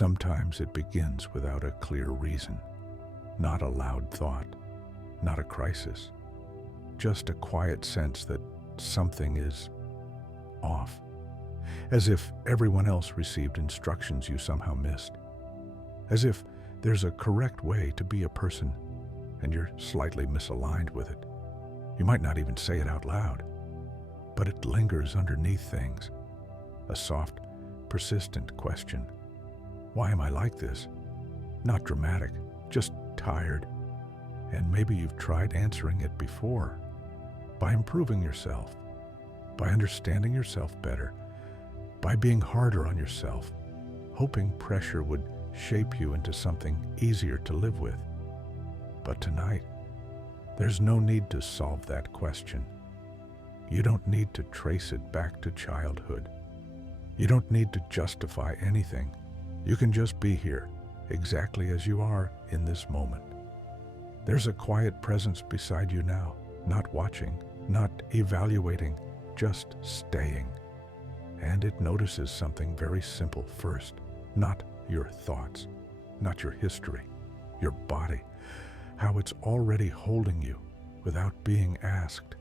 Sometimes it begins without a clear reason, not a loud thought, not a crisis, just a quiet sense that something is off, as if everyone else received instructions you somehow missed, as if there's a correct way to be a person and you're slightly misaligned with it. You might not even say it out loud, but it lingers underneath things, a soft, persistent question. Why am I like this? Not dramatic, just tired. And maybe you've tried answering it before, by improving yourself, by understanding yourself better, by being harder on yourself, hoping pressure would shape you into something easier to live with. But tonight, there's no need to solve that question. You don't need to trace it back to childhood. You don't need to justify anything. You can just be here, exactly as you are in this moment. There's a quiet presence beside you now, not watching, not evaluating, just staying. And it notices something very simple first, not your thoughts, not your history, your body, how it's already holding you without being asked,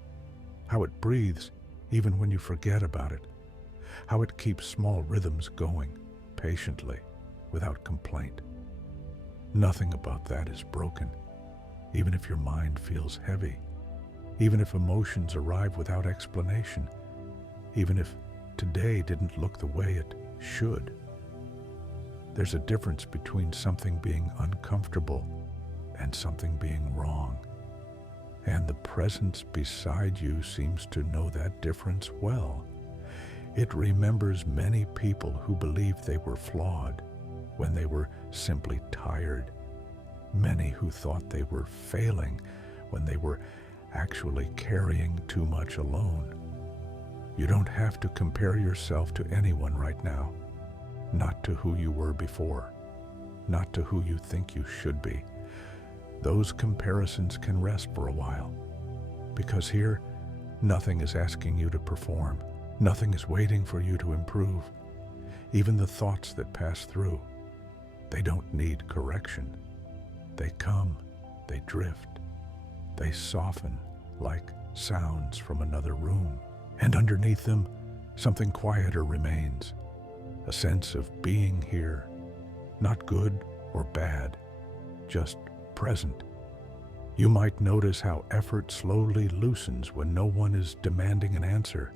how it breathes even when you forget about it, how it keeps small rhythms going patiently without complaint. Nothing about that is broken, even if your mind feels heavy, even if emotions arrive without explanation, even if today didn't look the way it should. There's a difference between something being uncomfortable and something being wrong. And the presence beside you seems to know that difference well. It remembers many people who believed they were flawed when they were simply tired. Many who thought they were failing when they were actually carrying too much alone. You don't have to compare yourself to anyone right now, not to who you were before, not to who you think you should be. Those comparisons can rest for a while, because here, nothing is asking you to perform. Nothing is waiting for you to improve. Even the thoughts that pass through, they don't need correction. They come, they drift, they soften like sounds from another room. And underneath them, something quieter remains, a sense of being here, not good or bad, just present. You might notice how effort slowly loosens when no one is demanding an answer,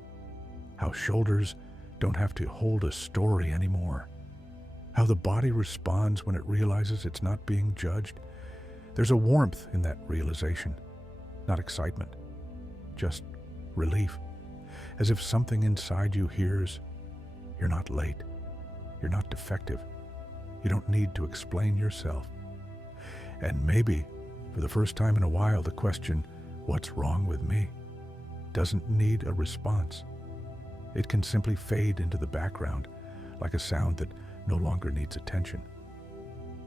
how shoulders don't have to hold a story anymore, how the body responds when it realizes it's not being judged. There's a warmth in that realization, not excitement, just relief, as if something inside you hears, you're not late, you're not defective, you don't need to explain yourself. And maybe, for the first time in a while, the question, what's wrong with me, doesn't need a response. It can simply fade into the background, like a sound that no longer needs attention.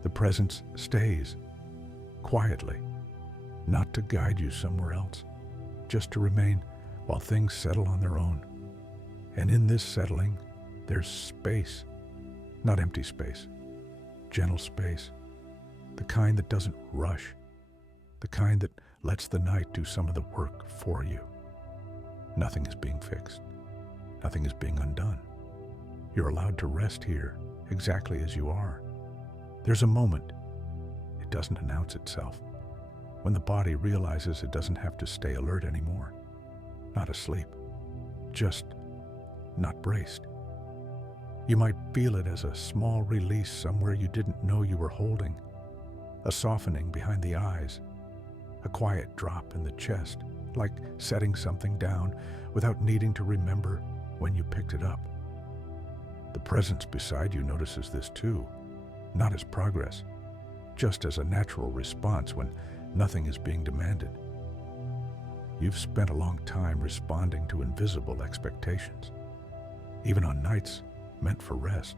The presence stays, quietly, not to guide you somewhere else, just to remain while things settle on their own. And in this settling, there's space, not empty space, gentle space, the kind that doesn't rush, the kind that lets the night do some of the work for you. Nothing is being fixed. Nothing is being undone. You're allowed to rest here exactly as you are. There's a moment, it doesn't announce itself, when the body realizes it doesn't have to stay alert anymore, not asleep, just not braced. You might feel it as a small release somewhere you didn't know you were holding, a softening behind the eyes, a quiet drop in the chest, like setting something down without needing to remember when you picked it up. The presence beside you notices this too, not as progress, just as a natural response when nothing is being demanded. You've spent a long time responding to invisible expectations. Even on nights meant for rest,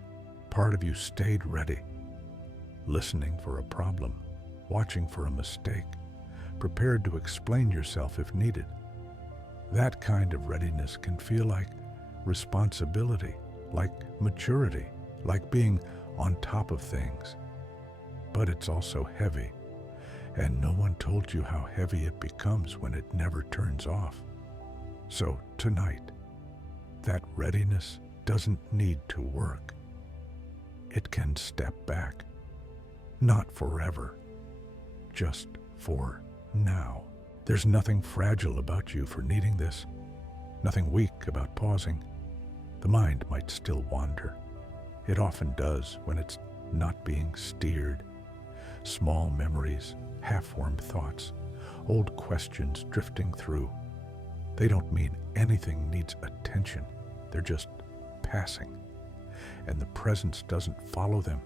part of you stayed ready, listening for a problem, watching for a mistake, prepared to explain yourself if needed. That kind of readiness can feel like responsibility, like maturity, like being on top of things. But it's also heavy, and no one told you how heavy it becomes when it never turns off. So tonight, that readiness doesn't need to work. It can step back. Not forever, just for now. There's nothing fragile about you for needing this, nothing weak about pausing. The mind might still wander. It often does when it's not being steered. Small memories, half-formed thoughts, old questions drifting through. They don't mean anything needs attention. They're just passing. And the presence doesn't follow them.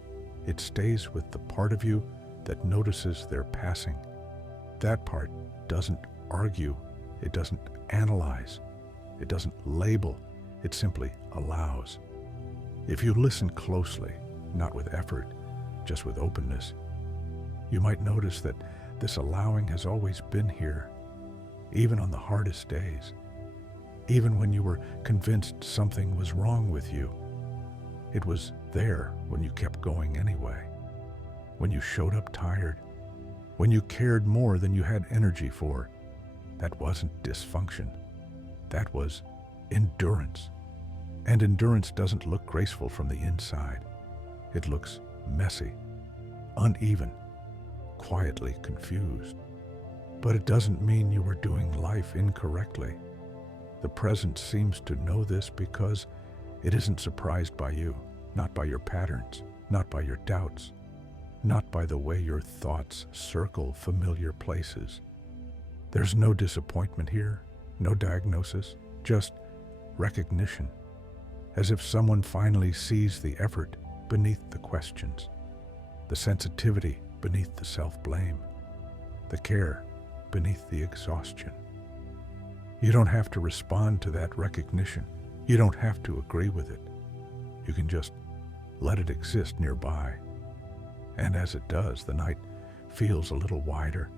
It stays with the part of you that notices their passing. That part doesn't argue. It doesn't analyze. It doesn't label. It simply allows. If you listen closely, not with effort, just with openness, you might notice that this allowing has always been here, even on the hardest days, even when you were convinced something was wrong with you. It was there when you kept going anyway, when you showed up tired, when you cared more than you had energy for. That wasn't dysfunction. That was endurance. And endurance doesn't look graceful from the inside. It looks messy, uneven, quietly confused. But it doesn't mean you were doing life incorrectly. The present seems to know this because it isn't surprised by you, not by your patterns, not by your doubts, not by the way your thoughts circle familiar places. There's no disappointment here, no diagnosis, just recognition, as if someone finally sees the effort beneath the questions, the sensitivity beneath the self-blame, the care beneath the exhaustion. You don't have to respond to that recognition. You don't have to agree with it. You can just let it exist nearby. And as it does, the night feels a little wider,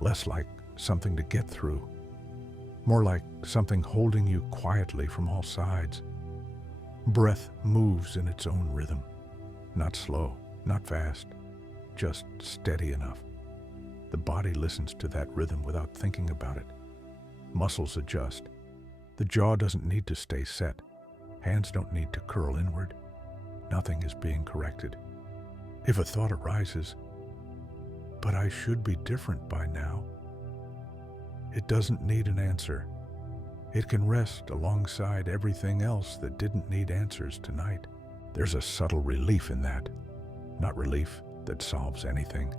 less like something to get through, more like something holding you quietly from all sides. Breath moves in its own rhythm, not slow, not fast, just steady enough. The body listens to that rhythm without thinking about it. Muscles adjust. The jaw doesn't need to stay set. Hands don't need to curl inward. Nothing is being corrected. If a thought arises, but I should be different by now, it doesn't need an answer. It can rest alongside everything else that didn't need answers tonight. There's a subtle relief in that. Not relief that solves anything.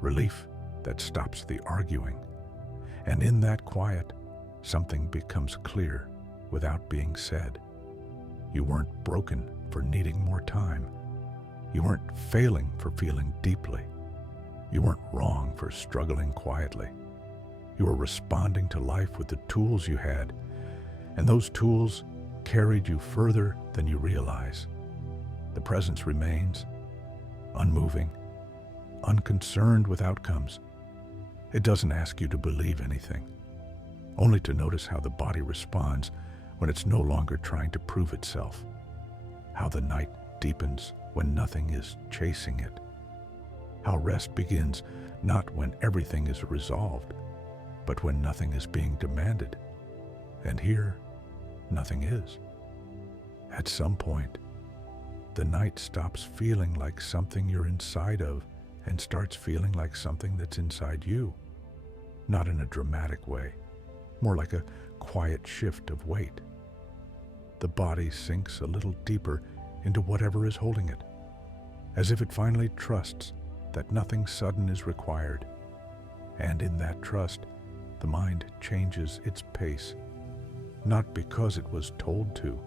Relief that stops the arguing. And in that quiet, something becomes clear without being said. You weren't broken for needing more time. You weren't failing for feeling deeply. You weren't wrong for struggling quietly. You were responding to life with the tools you had, and those tools carried you further than you realize. The presence remains, unmoving, unconcerned with outcomes. It doesn't ask you to believe anything, only to notice how the body responds when it's no longer trying to prove itself, how the night deepens when nothing is chasing it, how rest begins not when everything is resolved, but when nothing is being demanded. And here, nothing is. At some point, the night stops feeling like something you're inside of and starts feeling like something that's inside you. Not in a dramatic way, more like a quiet shift of weight. The body sinks a little deeper into whatever is holding it, as if it finally trusts that nothing sudden is required. And in that trust, the mind changes its pace, not because it was told to,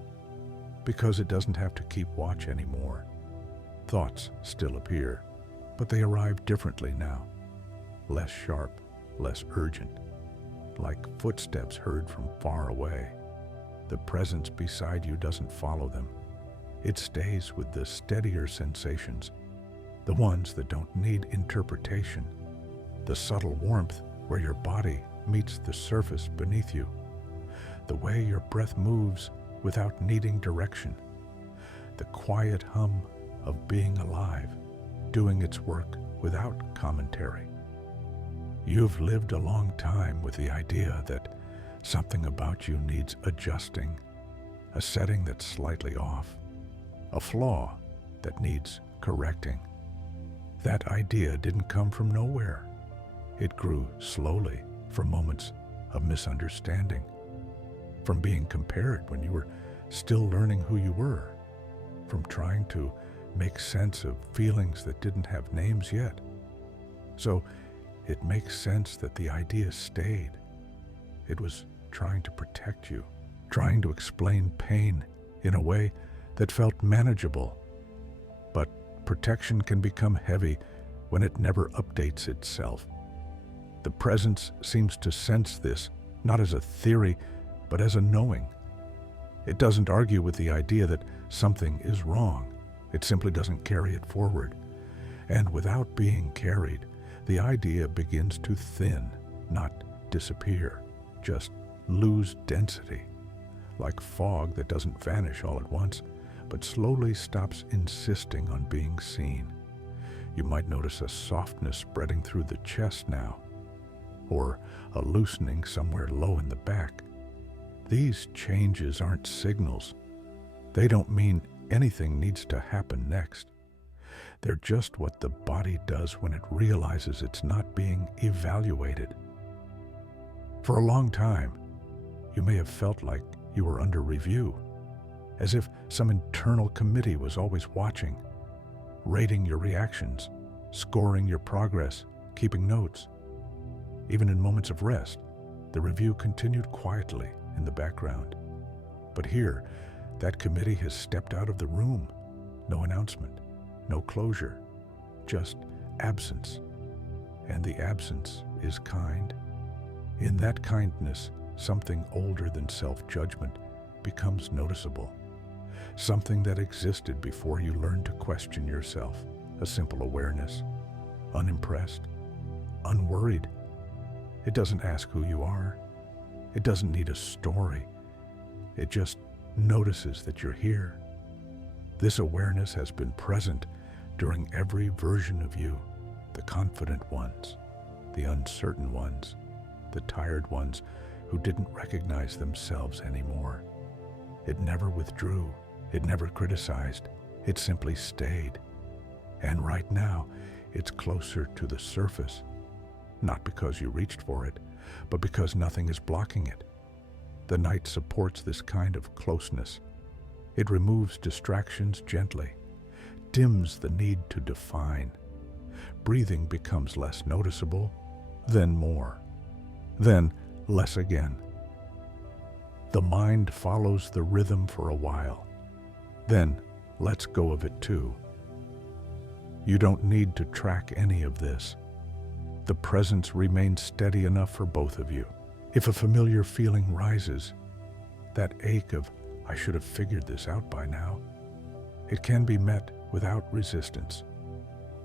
because it doesn't have to keep watch anymore. Thoughts still appear, but they arrive differently now, less sharp, less urgent, like footsteps heard from far away. The presence beside you doesn't follow them. It stays with the steadier sensations, the ones that don't need interpretation, the subtle warmth where your body meets the surface beneath you, the way your breath moves without needing direction, the quiet hum of being alive, doing its work without commentary. You've lived a long time with the idea that something about you needs adjusting, a setting that's slightly off, a flaw that needs correcting. That idea didn't come from nowhere. It grew slowly from moments of misunderstanding, from being compared when you were still learning who you were, from trying to make sense of feelings that didn't have names yet. So it makes sense that the idea stayed. It was trying to protect you, trying to explain pain in a way that felt manageable. But protection can become heavy when it never updates itself. The presence seems to sense this, not as a theory, but as a knowing. It doesn't argue with the idea that something is wrong. It simply doesn't carry it forward. And without being carried, the idea begins to thin, not disappear, just lose density, like fog that doesn't vanish all at once, but slowly stops insisting on being seen. You might notice a softness spreading through the chest now, or a loosening somewhere low in the back. These changes aren't signals. They don't mean anything needs to happen next. They're just what the body does when it realizes it's not being evaluated. For a long time, you may have felt like you were under review, as if some internal committee was always watching, rating your reactions, scoring your progress, keeping notes. Even in moments of rest, the review continued quietly in the background. But here, that committee has stepped out of the room. No announcement, no closure, just absence. And the absence is kind. In that kindness, something older than self-judgment becomes noticeable. Something that existed before you learned to question yourself. A simple awareness. Unimpressed. Unworried. It doesn't ask who you are. It doesn't need a story. It just notices that you're here. This awareness has been present during every version of you. The confident ones, the uncertain ones, the tired ones who didn't recognize themselves anymore. It never withdrew. It never criticized. It simply stayed. And right now, it's closer to the surface. Not because you reached for it, but because nothing is blocking it. The night supports this kind of closeness. It removes distractions gently, dims the need to define. Breathing becomes less noticeable, then more, then less again. The mind follows the rhythm for a while, then lets go of it too. You don't need to track any of this. The presence remains steady enough for both of you. If a familiar feeling rises, that ache of, I should have figured this out by now, it can be met without resistance,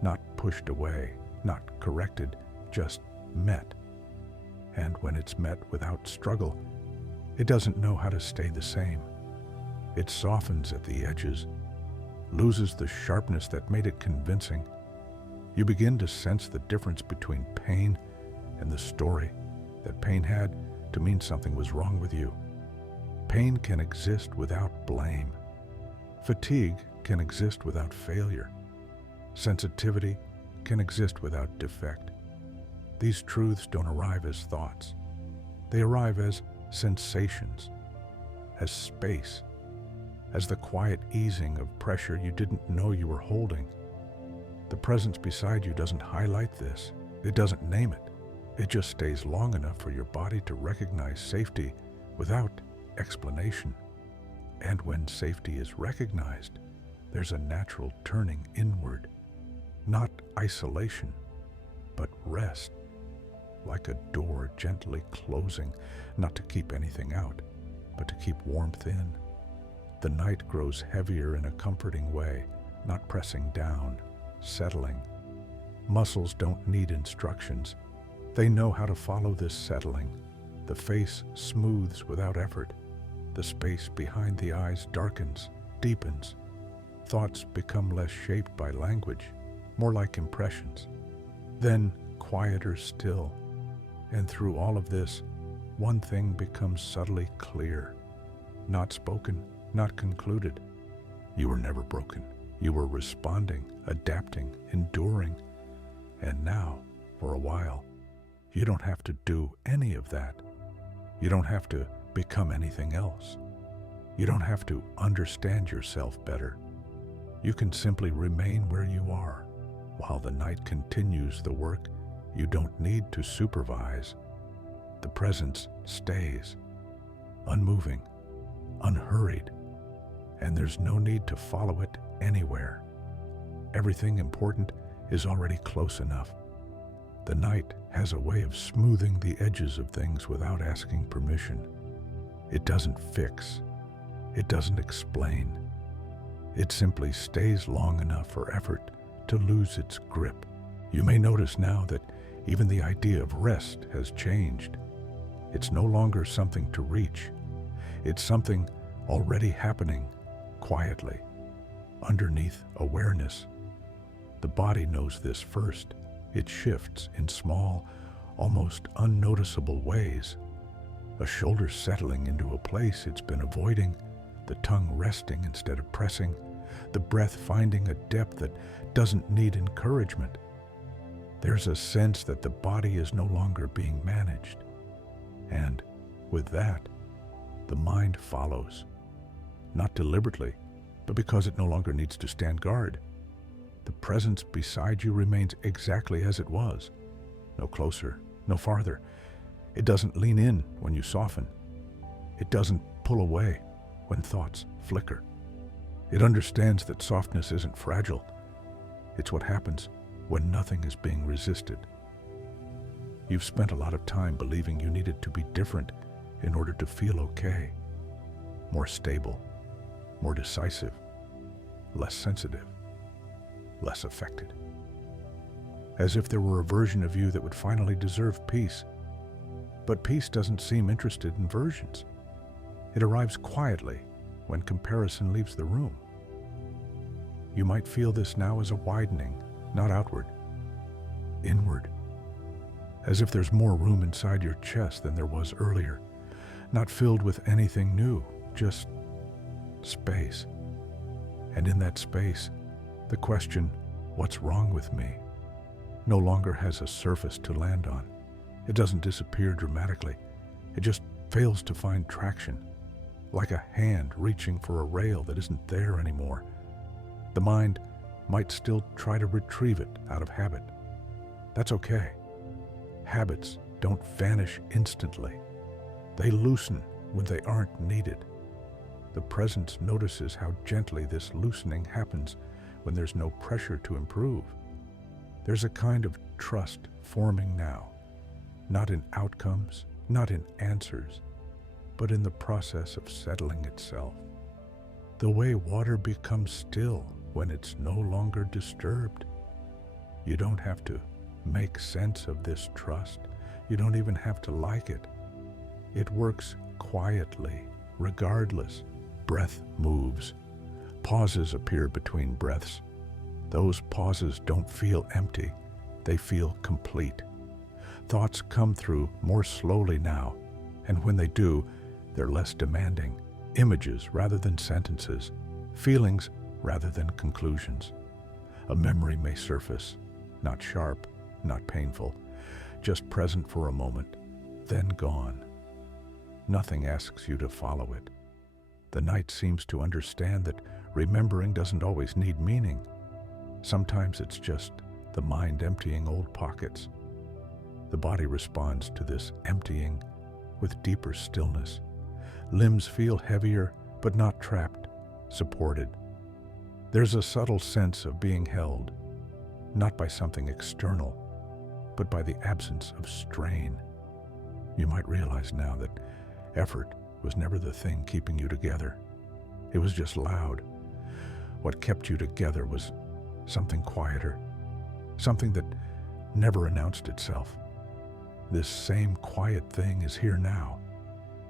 not pushed away, not corrected, just met. And when it's met without struggle, it doesn't know how to stay the same. It softens at the edges, loses the sharpness that made it convincing. You begin to sense the difference between pain and the story that pain had to mean something was wrong with you. Pain can exist without blame. Fatigue can exist without failure. Sensitivity can exist without defect. These truths don't arrive as thoughts. They arrive as sensations, as space, as the quiet easing of pressure you didn't know you were holding. The presence beside you doesn't highlight this. It doesn't name it. It just stays long enough for your body to recognize safety without explanation. And when safety is recognized, there's a natural turning inward. Not isolation, but rest. Like a door gently closing, not to keep anything out, but to keep warmth in. The night grows heavier in a comforting way, not pressing down, settling. Muscles don't need instructions. They know how to follow this settling. The face smooths without effort. The space behind the eyes darkens, deepens. Thoughts become less shaped by language, more like impressions. Then quieter still. And through all of this, one thing becomes subtly clear. Not spoken, not concluded. You were never broken. You were responding, adapting, enduring. And now, for a while, you don't have to do any of that. You don't have to become anything else. You don't have to understand yourself better. You can simply remain where you are, while the night continues the work you don't need to supervise. The presence stays, unmoving, unhurried, and there's no need to follow it anywhere. Everything important is already close enough. The night has a way of smoothing the edges of things without asking permission. It doesn't fix. It doesn't explain. It simply stays long enough for effort to lose its grip. You may notice now that even the idea of rest has changed. It's no longer something to reach. It's something already happening quietly, underneath awareness. The body knows this first. It shifts in small, almost unnoticeable ways. A shoulder settling into a place it's been avoiding, the tongue resting instead of pressing, the breath finding a depth that doesn't need encouragement. There's a sense that the body is no longer being managed. And with that, the mind follows. Not deliberately, but because it no longer needs to stand guard. The presence beside you remains exactly as it was. No closer, no farther. It doesn't lean in when you soften. It doesn't pull away when thoughts flicker. It understands that softness isn't fragile. It's what happens when nothing is being resisted. You've spent a lot of time believing you needed to be different in order to feel okay. More stable, more decisive, less sensitive, less affected. As if there were a version of you that would finally deserve peace. But peace doesn't seem interested in versions. It arrives quietly when comparison leaves the room. You might feel this now as a widening, not outward, inward. As if there's more room inside your chest than there was earlier, not filled with anything new, just space. And in that space, the question, what's wrong with me, no longer has a surface to land on. It doesn't disappear dramatically. It just fails to find traction, like a hand reaching for a rail that isn't there anymore. The mind might still try to retrieve it out of habit. That's okay. Habits don't vanish instantly. They loosen when they aren't needed. The presence notices how gently this loosening happens when there's no pressure to improve. There's a kind of trust forming now, not in outcomes, not in answers, but in the process of settling itself. The way water becomes still when it's no longer disturbed. You don't have to make sense of this trust. You don't even have to like it. It works quietly, regardless. Breath moves. Pauses appear between breaths. Those pauses don't feel empty. They feel complete. Thoughts come through more slowly now, and when they do, they're less demanding. Images rather than sentences. Feelings rather than conclusions. A memory may surface, not sharp, not painful, just present for a moment, then gone. Nothing asks you to follow it. The night seems to understand that remembering doesn't always need meaning. Sometimes it's just the mind emptying old pockets. The body responds to this emptying with deeper stillness. Limbs feel heavier, but not trapped, supported. There's a subtle sense of being held, not by something external, but by the absence of strain. You might realize now that effort was never the thing keeping you together. It was just loud. What kept you together was something quieter, something that never announced itself. This same quiet thing is here now.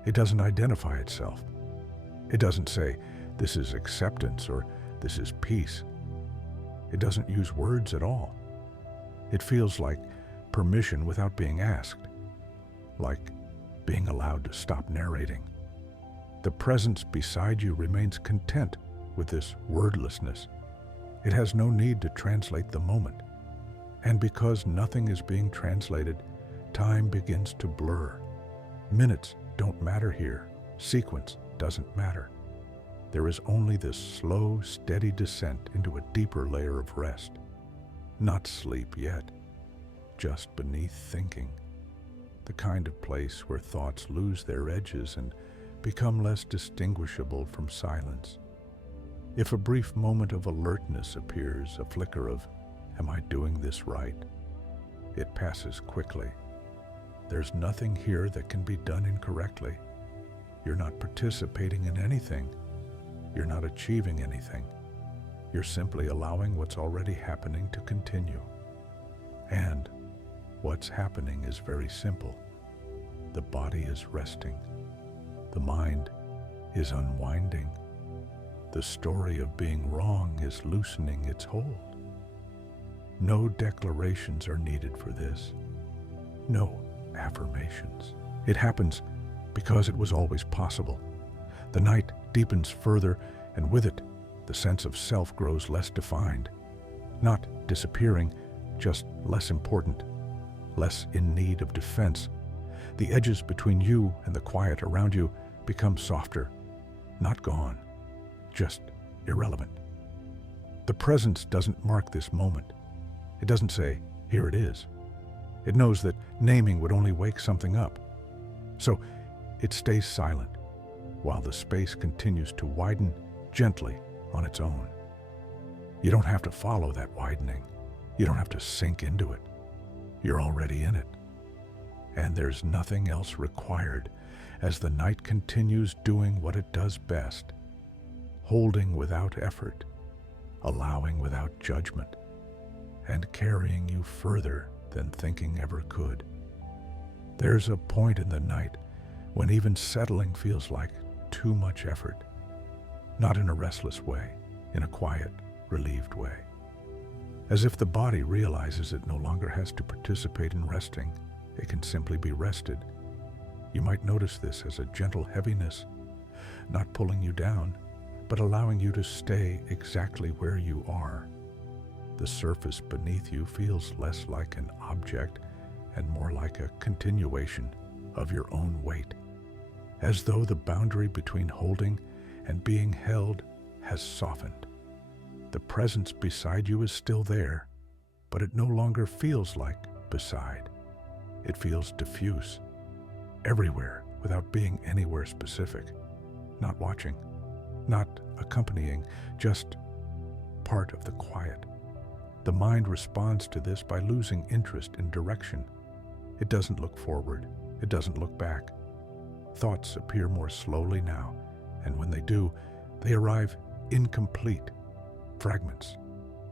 It doesn't identify itself. It doesn't say, this is acceptance or This is peace. It doesn't use words at all. It feels like permission without being asked, like being allowed to stop narrating. The presence beside you remains content with this wordlessness. It has no need to translate the moment. And because nothing is being translated, time begins to blur. Minutes don't matter here. Sequence doesn't matter. There is only this slow, steady descent into a deeper layer of rest. Not sleep yet, just beneath thinking. The kind of place where thoughts lose their edges and become less distinguishable from silence. If a brief moment of alertness appears, a flicker of, "Am I doing this right?" it passes quickly. There's nothing here that can be done incorrectly. You're not participating in anything. You're not achieving anything. You're simply allowing what's already happening to continue. And what's happening is very simple. The body is resting. The mind is unwinding. The story of being wrong is loosening its hold. No declarations are needed for this. No affirmations. It happens because it was always possible. The night deepens further, and with it, the sense of self grows less defined. Not disappearing, just less important, less in need of defense. The edges between you and the quiet around you become softer, not gone, just irrelevant. The presence doesn't mark this moment. It doesn't say, "Here it is." It knows that naming would only wake something up. So it stays silent while the space continues to widen gently on its own. You don't have to follow that widening. You don't have to sink into it. You're already in it. And there's nothing else required as the night continues doing what it does best, holding without effort, allowing without judgment, and carrying you further than thinking ever could. There's a point in the night when even settling feels like too much effort, not in a restless way, in a quiet, relieved way. As if the body realizes it no longer has to participate in resting, it can simply be rested. You might notice this as a gentle heaviness, not pulling you down, but allowing you to stay exactly where you are. The surface beneath you feels less like an object and more like a continuation of your own weight, as though the boundary between holding and being held has softened. The presence beside you is still there, but it no longer feels like beside. It feels diffuse, everywhere without being anywhere specific, not watching, not accompanying, just part of the quiet. The mind responds to this by losing interest in direction. It doesn't look forward. It doesn't look back. Thoughts appear more slowly now, and when they do, they arrive incomplete, fragments,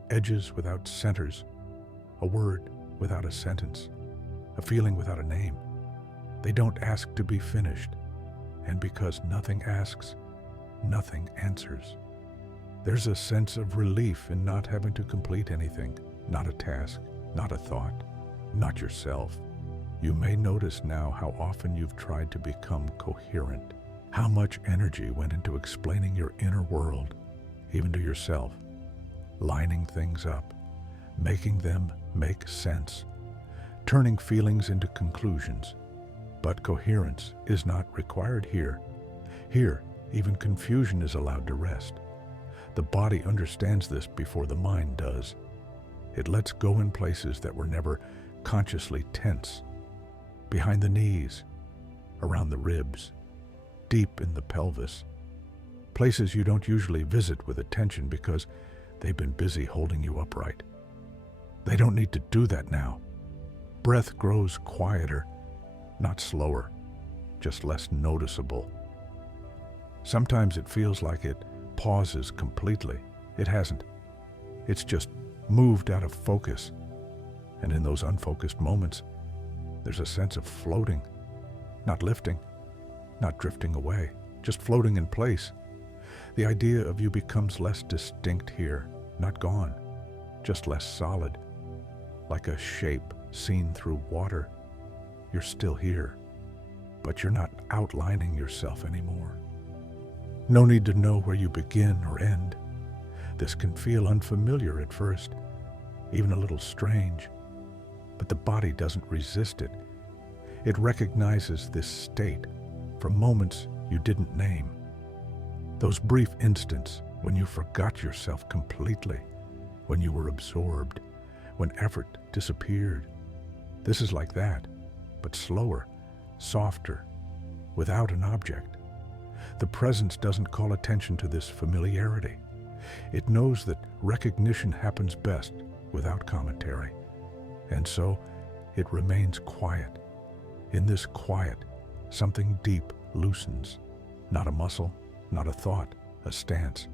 edges without centers, a word without a sentence, a feeling without a name. They don't ask to be finished, and because nothing asks, nothing answers. There's a sense of relief in not having to complete anything, not a task, not a thought, not yourself. You may notice now how often you've tried to become coherent, how much energy went into explaining your inner world, even to yourself, lining things up, making them make sense, turning feelings into conclusions. But coherence is not required here. Here, even confusion is allowed to rest. The body understands this before the mind does. It lets go in places that were never consciously tense. Behind the knees, around the ribs, deep in the pelvis. Places you don't usually visit with attention because they've been busy holding you upright. They don't need to do that now. Breath grows quieter, not slower, just less noticeable. Sometimes it feels like it pauses completely. It hasn't. It's just moved out of focus. And in those unfocused moments, there's a sense of floating, not lifting, not drifting away, just floating in place. The idea of you becomes less distinct here, not gone, just less solid, like a shape seen through water. You're still here, but you're not outlining yourself anymore. No need to know where you begin or end. This can feel unfamiliar at first, even a little strange, but the body doesn't resist it. It recognizes this state from moments you didn't name. Those brief instants when you forgot yourself completely, when you were absorbed, when effort disappeared. This is like that, but slower, softer, without an object. The presence doesn't call attention to this familiarity. It knows that recognition happens best without commentary. And so it remains quiet. In this quiet, something deep loosens. Not a muscle, not a thought, a stance.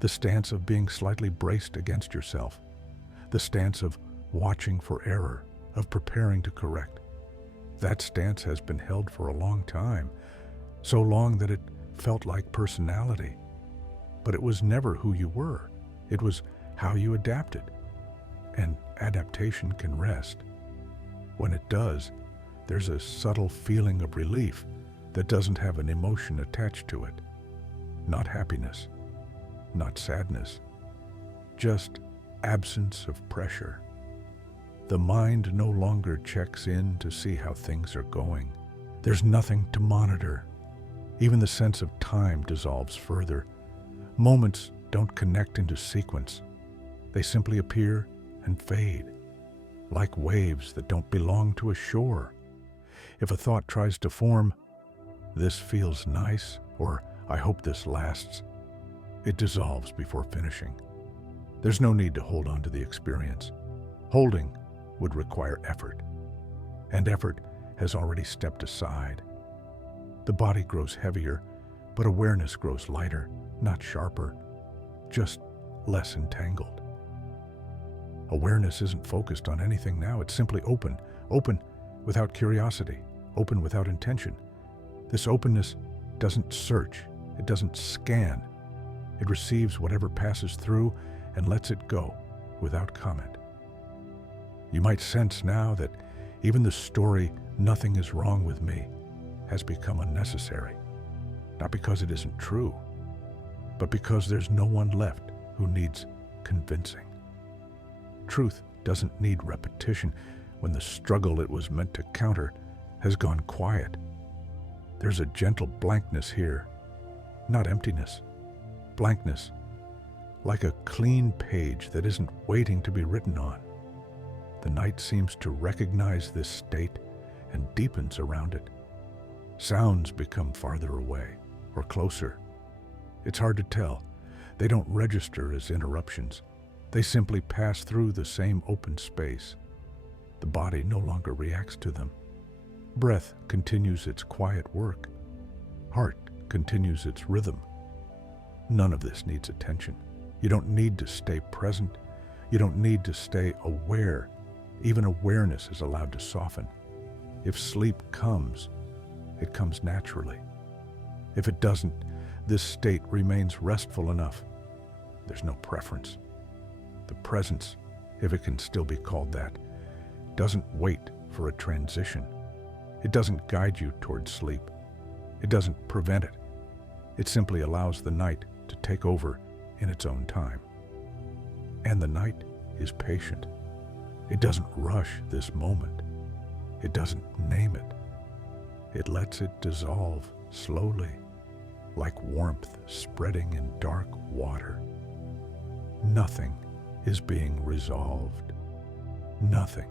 The stance of being slightly braced against yourself. The stance of watching for error, of preparing to correct. That stance has been held for a long time, so long that it felt like personality. But it was never who you were. It was how you adapted. And adaptation can rest. When it does, there's a subtle feeling of relief that doesn't have an emotion attached to it. Not happiness, not sadness, just absence of pressure. The mind no longer checks in to see how things are going. There's nothing to monitor. Even the sense of time dissolves further. Moments don't connect into sequence. They simply appear and fade, like waves that don't belong to a shore. If a thought tries to form, "This feels nice," or "I hope this lasts," it dissolves before finishing. There's no need to hold on to the experience. Holding would require effort, and effort has already stepped aside. The body grows heavier, but awareness grows lighter, not sharper, just less entangled. Awareness isn't focused on anything now. It's simply open without curiosity, open without intention. This openness doesn't search, it doesn't scan. It receives whatever passes through and lets it go without comment. You might sense now that even the story, "Nothing is wrong with me," has become unnecessary. Not because it isn't true, but because there's no one left who needs convincing. Truth doesn't need repetition when the struggle it was meant to counter has gone quiet. There's a gentle blankness here, not emptiness. Blankness, like a clean page that isn't waiting to be written on. The night seems to recognize this state and deepens around it. Sounds become farther away or closer. It's hard to tell. They don't register as interruptions. They simply pass through the same open space. The body no longer reacts to them. Breath continues its quiet work. Heart continues its rhythm. None of this needs attention. You don't need to stay present. You don't need to stay aware. Even awareness is allowed to soften. If sleep comes, it comes naturally. If it doesn't, this state remains restful enough. There's no preference. The presence, if it can still be called that, doesn't wait for a transition. It doesn't guide you towards sleep. It doesn't prevent it. It simply allows the night to take over in its own time. And the night is patient. It doesn't rush this moment. It doesn't name it. It lets it dissolve slowly, like warmth spreading in dark water. Nothing is being resolved. Nothing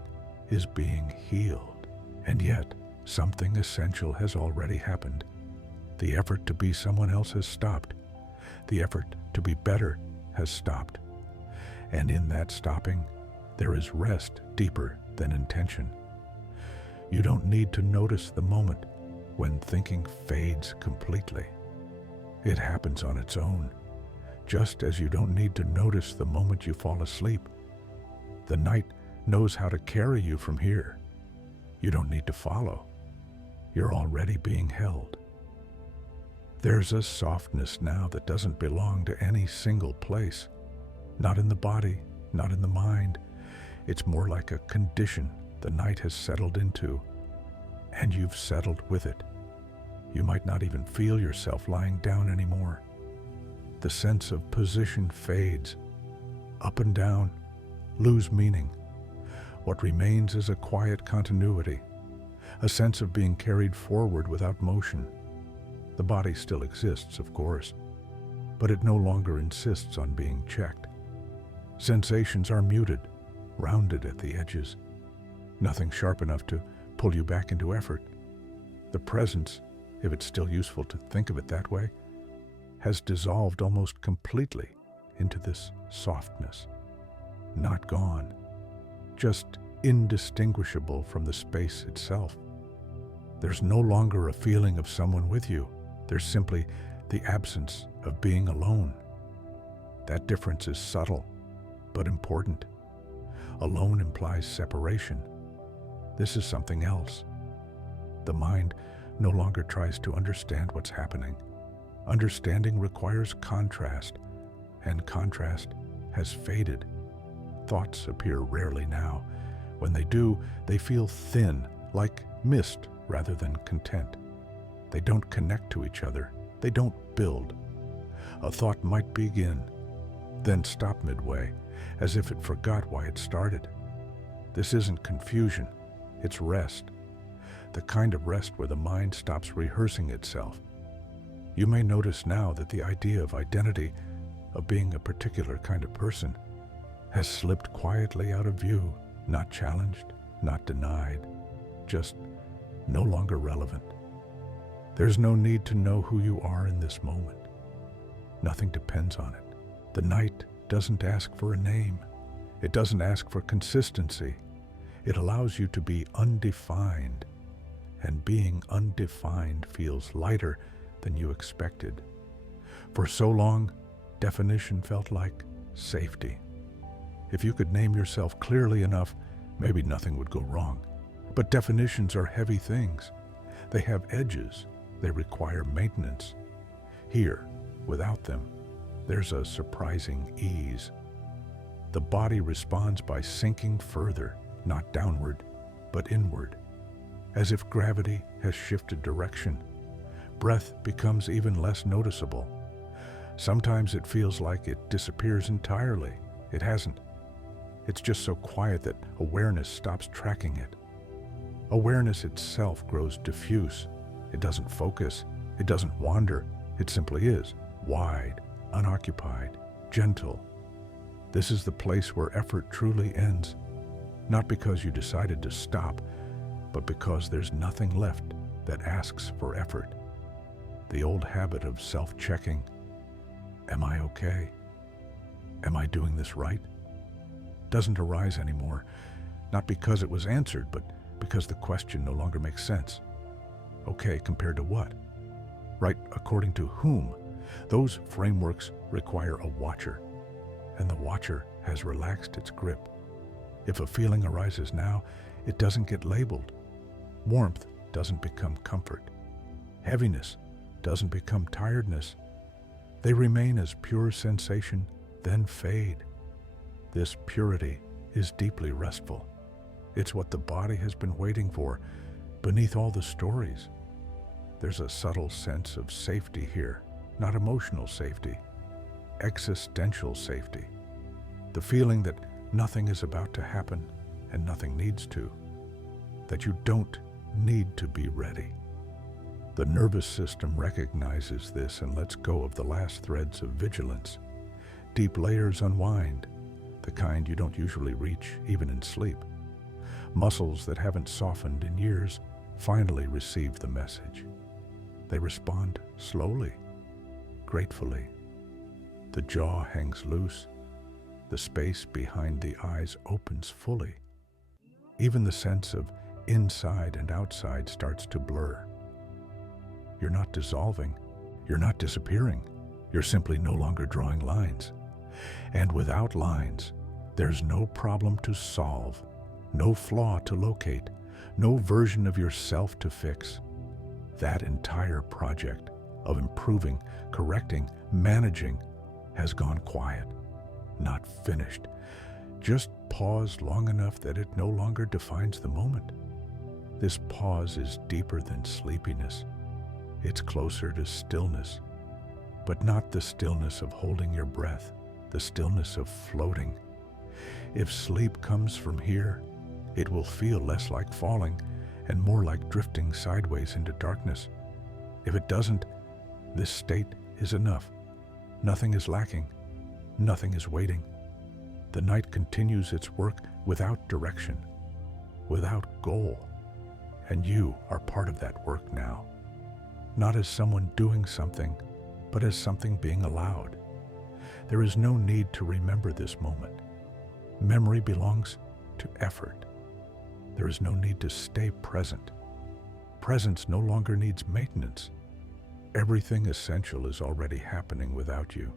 is being healed. And yet, something essential has already happened. The effort to be someone else has stopped. The effort to be better has stopped. And in that stopping, there is rest deeper than intention. You don't need to notice the moment when thinking fades completely. It happens on its own, just as you don't need to notice the moment you fall asleep. The night knows how to carry you from here. You don't need to follow. You're already being held. There's a softness now that doesn't belong to any single place. Not in the body, not in the mind. It's more like a condition the night has settled into, and you've settled with it. You might not even feel yourself lying down anymore. The sense of position fades. Up and down lose meaning. What remains is a quiet continuity, a sense of being carried forward without motion. The body still exists, of course, but it no longer insists on being checked. Sensations are muted, rounded at the edges. Nothing sharp enough to pull you back into effort. The presence, if it's still useful to think of it that way, has dissolved almost completely into this softness. Not gone, just indistinguishable from the space itself. There's no longer a feeling of someone with you. There's simply the absence of being alone. That difference is subtle, but important. Alone implies separation. This is something else. The mind no longer tries to understand what's happening. Understanding requires contrast, and contrast has faded. Thoughts appear rarely now. When they do, they feel thin, like mist rather than content. They don't connect to each other. They don't build. A thought might begin, then stop midway, as if it forgot why it started. This isn't confusion, it's rest. The kind of rest where the mind stops rehearsing itself. You may notice now that the idea of identity, of being a particular kind of person, has slipped quietly out of view, not challenged, not denied, just no longer relevant. There's no need to know who you are in this moment. Nothing depends on it. The night doesn't ask for a name. It doesn't ask for consistency. It allows you to be undefined, and being undefined feels lighter than you expected. For so long, definition felt like safety. If you could name yourself clearly enough, maybe nothing would go wrong. But definitions are heavy things. They have edges. They require maintenance. Here, without them, there's a surprising ease. The body responds by sinking further, not downward, but inward, as if gravity has shifted direction. Breath becomes even less noticeable. Sometimes it feels like it disappears entirely. It hasn't. It's just so quiet that awareness stops tracking it. Awareness itself grows diffuse. It doesn't focus. It doesn't wander. It simply is, wide, unoccupied, gentle. This is the place where effort truly ends, not because you decided to stop, but because there's nothing left that asks for effort. The old habit of self-checking, am I okay? Am I doing this right? Doesn't arise anymore, not because it was answered, but because the question no longer makes sense. Okay, compared to what? Right according to whom? Those frameworks require a watcher, and the watcher has relaxed its grip. If a feeling arises now, it doesn't get labeled. Warmth doesn't become comfort. Heaviness doesn't become tiredness. They remain as pure sensation, then fade. This purity is deeply restful. It's what the body has been waiting for, beneath all the stories. There's a subtle sense of safety here, not emotional safety, existential safety. The feeling that nothing is about to happen and nothing needs to, that you don't need to be ready. The nervous system recognizes this and lets go of the last threads of vigilance. Deep layers unwind, the kind you don't usually reach even in sleep. Muscles that haven't softened in years finally receive the message. They respond slowly, gratefully. The jaw hangs loose. The space behind the eyes opens fully. Even the sense of inside and outside starts to blur. You're not dissolving. You're not disappearing. You're simply no longer drawing lines. And without lines, there's no problem to solve, no flaw to locate, no version of yourself to fix. That entire project, of improving, correcting, managing has gone quiet, not finished. Just pause long enough that it no longer defines the moment. This pause is deeper than sleepiness. It's closer to stillness, but not the stillness of holding your breath, the stillness of floating. If sleep comes from here, it will feel less like falling and more like drifting sideways into darkness. If it doesn't, this state is enough. Nothing is lacking. Nothing is waiting. The night continues its work without direction, without goal. And you are part of that work now. Not as someone doing something, but as something being allowed. There is no need to remember this moment. Memory belongs to effort. There is no need to stay present. Presence no longer needs maintenance. Everything essential is already happening without you.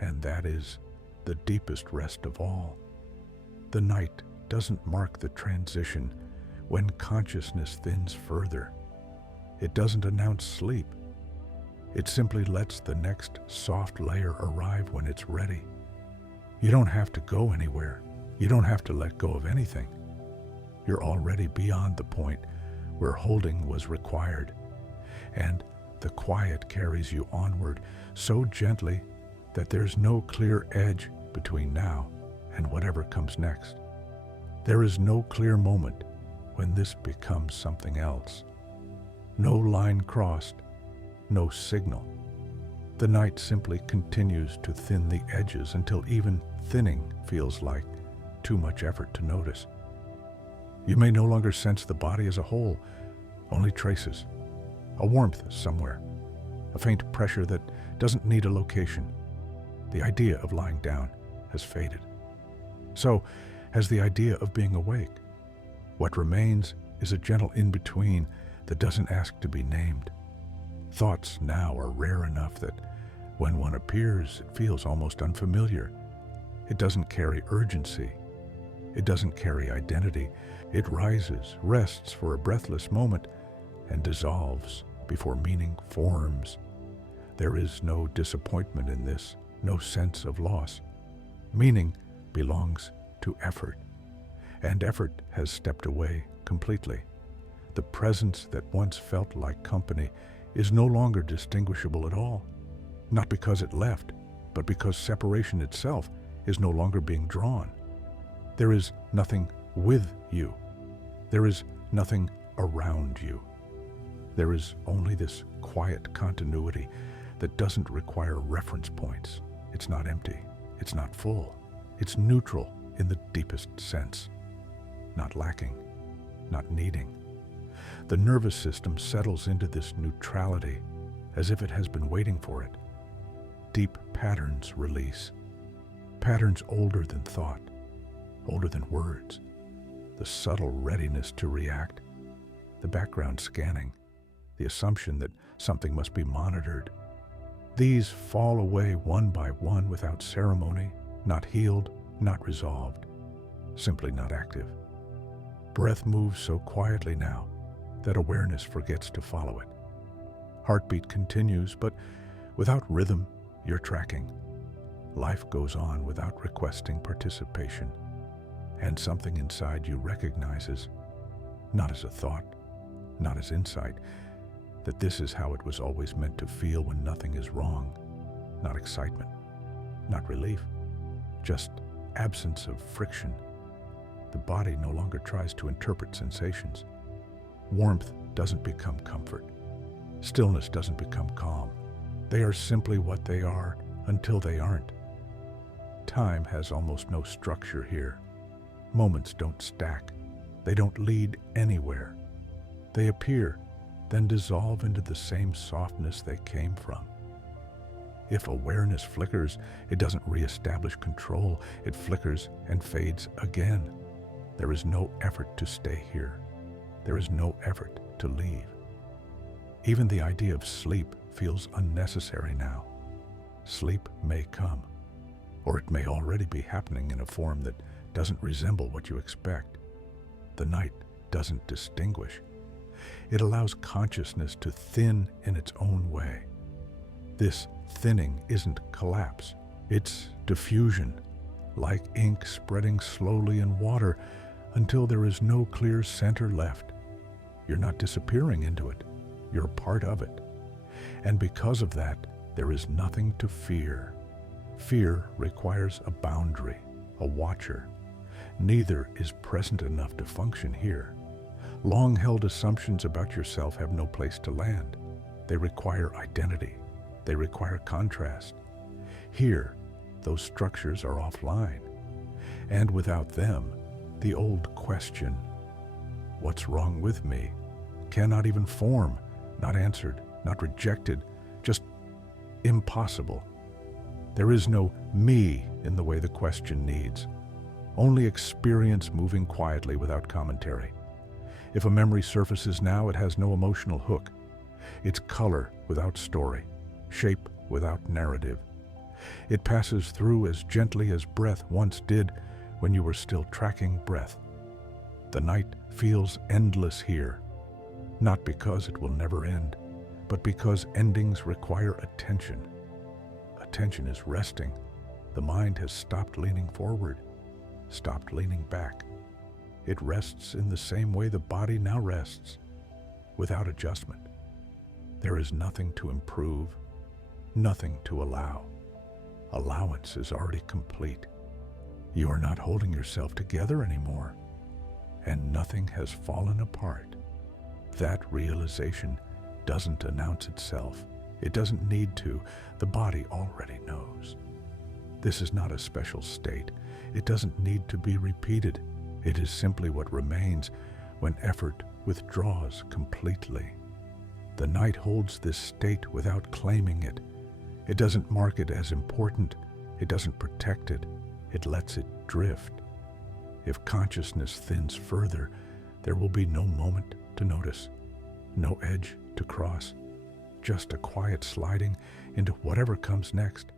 And that is the deepest rest of all. The night doesn't mark the transition when consciousness thins further. It doesn't announce sleep. It simply lets the next soft layer arrive when it's ready. You don't have to go anywhere. You don't have to let go of anything. You're already beyond the point where holding was required. And the quiet carries you onward so gently that there's no clear edge between now and whatever comes next. There is no clear moment when this becomes something else. No line crossed, no signal. The night simply continues to thin the edges until even thinning feels like too much effort to notice. You may no longer sense the body as a whole, only traces. A warmth somewhere, a faint pressure that doesn't need a location. The idea of lying down has faded. So has the idea of being awake. What remains is a gentle in-between that doesn't ask to be named. Thoughts now are rare enough that when one appears, it feels almost unfamiliar. It doesn't carry urgency. It doesn't carry identity. It rises, rests for a breathless moment, and dissolves before meaning forms. There is no disappointment in this, no sense of loss. Meaning belongs to effort, and effort has stepped away completely. The presence that once felt like company is no longer distinguishable at all, not because it left, but because separation itself is no longer being drawn. There is nothing with you. There is nothing around you. There is only this quiet continuity that doesn't require reference points. It's not empty. It's not full. It's neutral in the deepest sense. Not lacking, not needing. The nervous system settles into this neutrality as if it has been waiting for it. Deep patterns release. Patterns older than thought, older than words. The subtle readiness to react. The background scanning. The assumption that something must be monitored. These fall away one by one without ceremony, not healed, not resolved, simply not active. Breath moves so quietly now that awareness forgets to follow it. Heartbeat continues, but without rhythm, you're tracking. Life goes on without requesting participation, and something inside you recognizes, not as a thought, not as insight, that this is how it was always meant to feel when nothing is wrong. Not excitement, not relief, just absence of friction. The body no longer tries to interpret sensations. Warmth doesn't become comfort. Stillness doesn't become calm. They are simply what they are until they aren't. Time has almost no structure here. Moments don't stack. They don't lead anywhere. They appear, then dissolve into the same softness they came from. If awareness flickers, it doesn't reestablish control. It flickers and fades again. There is no effort to stay here. There is no effort to leave. Even the idea of sleep feels unnecessary now. Sleep may come, or it may already be happening in a form that doesn't resemble what you expect. The night doesn't distinguish. It allows consciousness to thin in its own way, This thinning isn't collapse, it's diffusion, like ink spreading slowly in water until there is no clear center left. You're not disappearing into it, you're part of it. And because of that, there is nothing to fear. Fear requires a boundary, a watcher. Neither is present enough to function here. Long-held assumptions about yourself have no place to land. They require identity. They require contrast. Here, those structures are offline. And without them, the old question, what's wrong with me, cannot even form, not answered, not rejected, just impossible. There is no me in the way the question needs. Only experience moving quietly without commentary. If a memory surfaces now, it has no emotional hook. It's color without story, shape without narrative. It passes through as gently as breath once did when you were still tracking breath. The night feels endless here, not because it will never end, but because endings require attention. Attention is resting. The mind has stopped leaning forward, stopped leaning back. It rests in the same way the body now rests, without adjustment. There is nothing to improve, nothing to allow. Allowance is already complete. You are not holding yourself together anymore, and nothing has fallen apart. That realization doesn't announce itself. It doesn't need to. The body already knows. This is not a special state. It doesn't need to be repeated. It is simply what remains when effort withdraws completely. The night holds this state without claiming it. It doesn't mark it as important. It doesn't protect it. It lets it drift. If consciousness thins further, there will be no moment to notice, no edge to cross, just a quiet sliding into whatever comes next.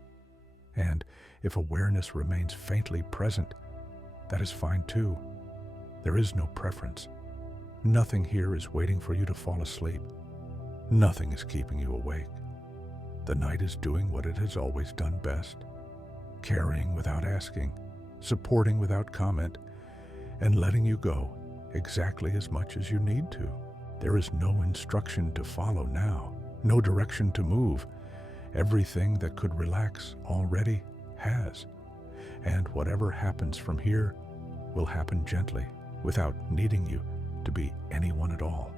And if awareness remains faintly present, that is fine too. There is no preference. Nothing here is waiting for you to fall asleep. Nothing is keeping you awake. The night is doing what it has always done best, carrying without asking, supporting without comment, and letting you go exactly as much as you need to. There is no instruction to follow now, no direction to move. Everything that could relax already has. And whatever happens from here will happen gently, without needing you to be anyone at all.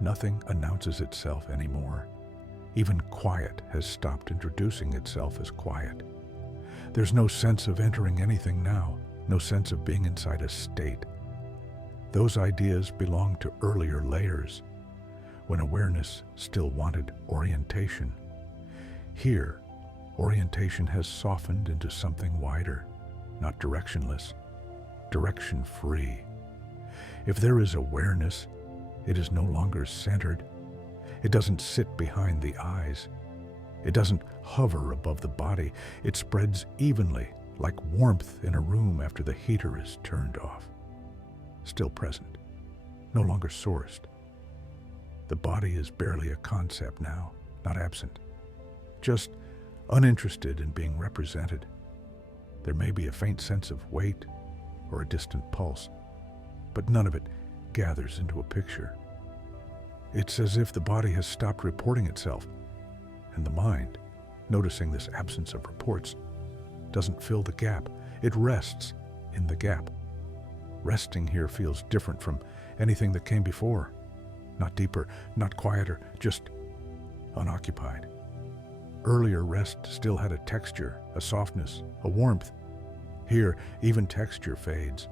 Nothing announces itself anymore. Even quiet has stopped introducing itself as quiet. There's no sense of entering anything now, no sense of being inside a state. Those ideas belong to earlier layers, when awareness still wanted orientation. Here, orientation has softened into something wider, not directionless, direction-free. If there is awareness, it is no longer centered. It doesn't sit behind the eyes. It doesn't hover above the body. It spreads evenly, like warmth in a room after the heater is turned off. Still present, no longer sourced. The body is barely a concept now, not absent, just uninterested in being represented. There may be a faint sense of weight or a distant pulse, but none of it gathers into a picture. It's as if the body has stopped reporting itself, and the mind, noticing this absence of reports, doesn't fill the gap. It rests in the gap. Resting here feels different from anything that came before. Not deeper, not quieter, just unoccupied. Earlier rest still had a texture, a softness, a warmth. Here, even texture fades.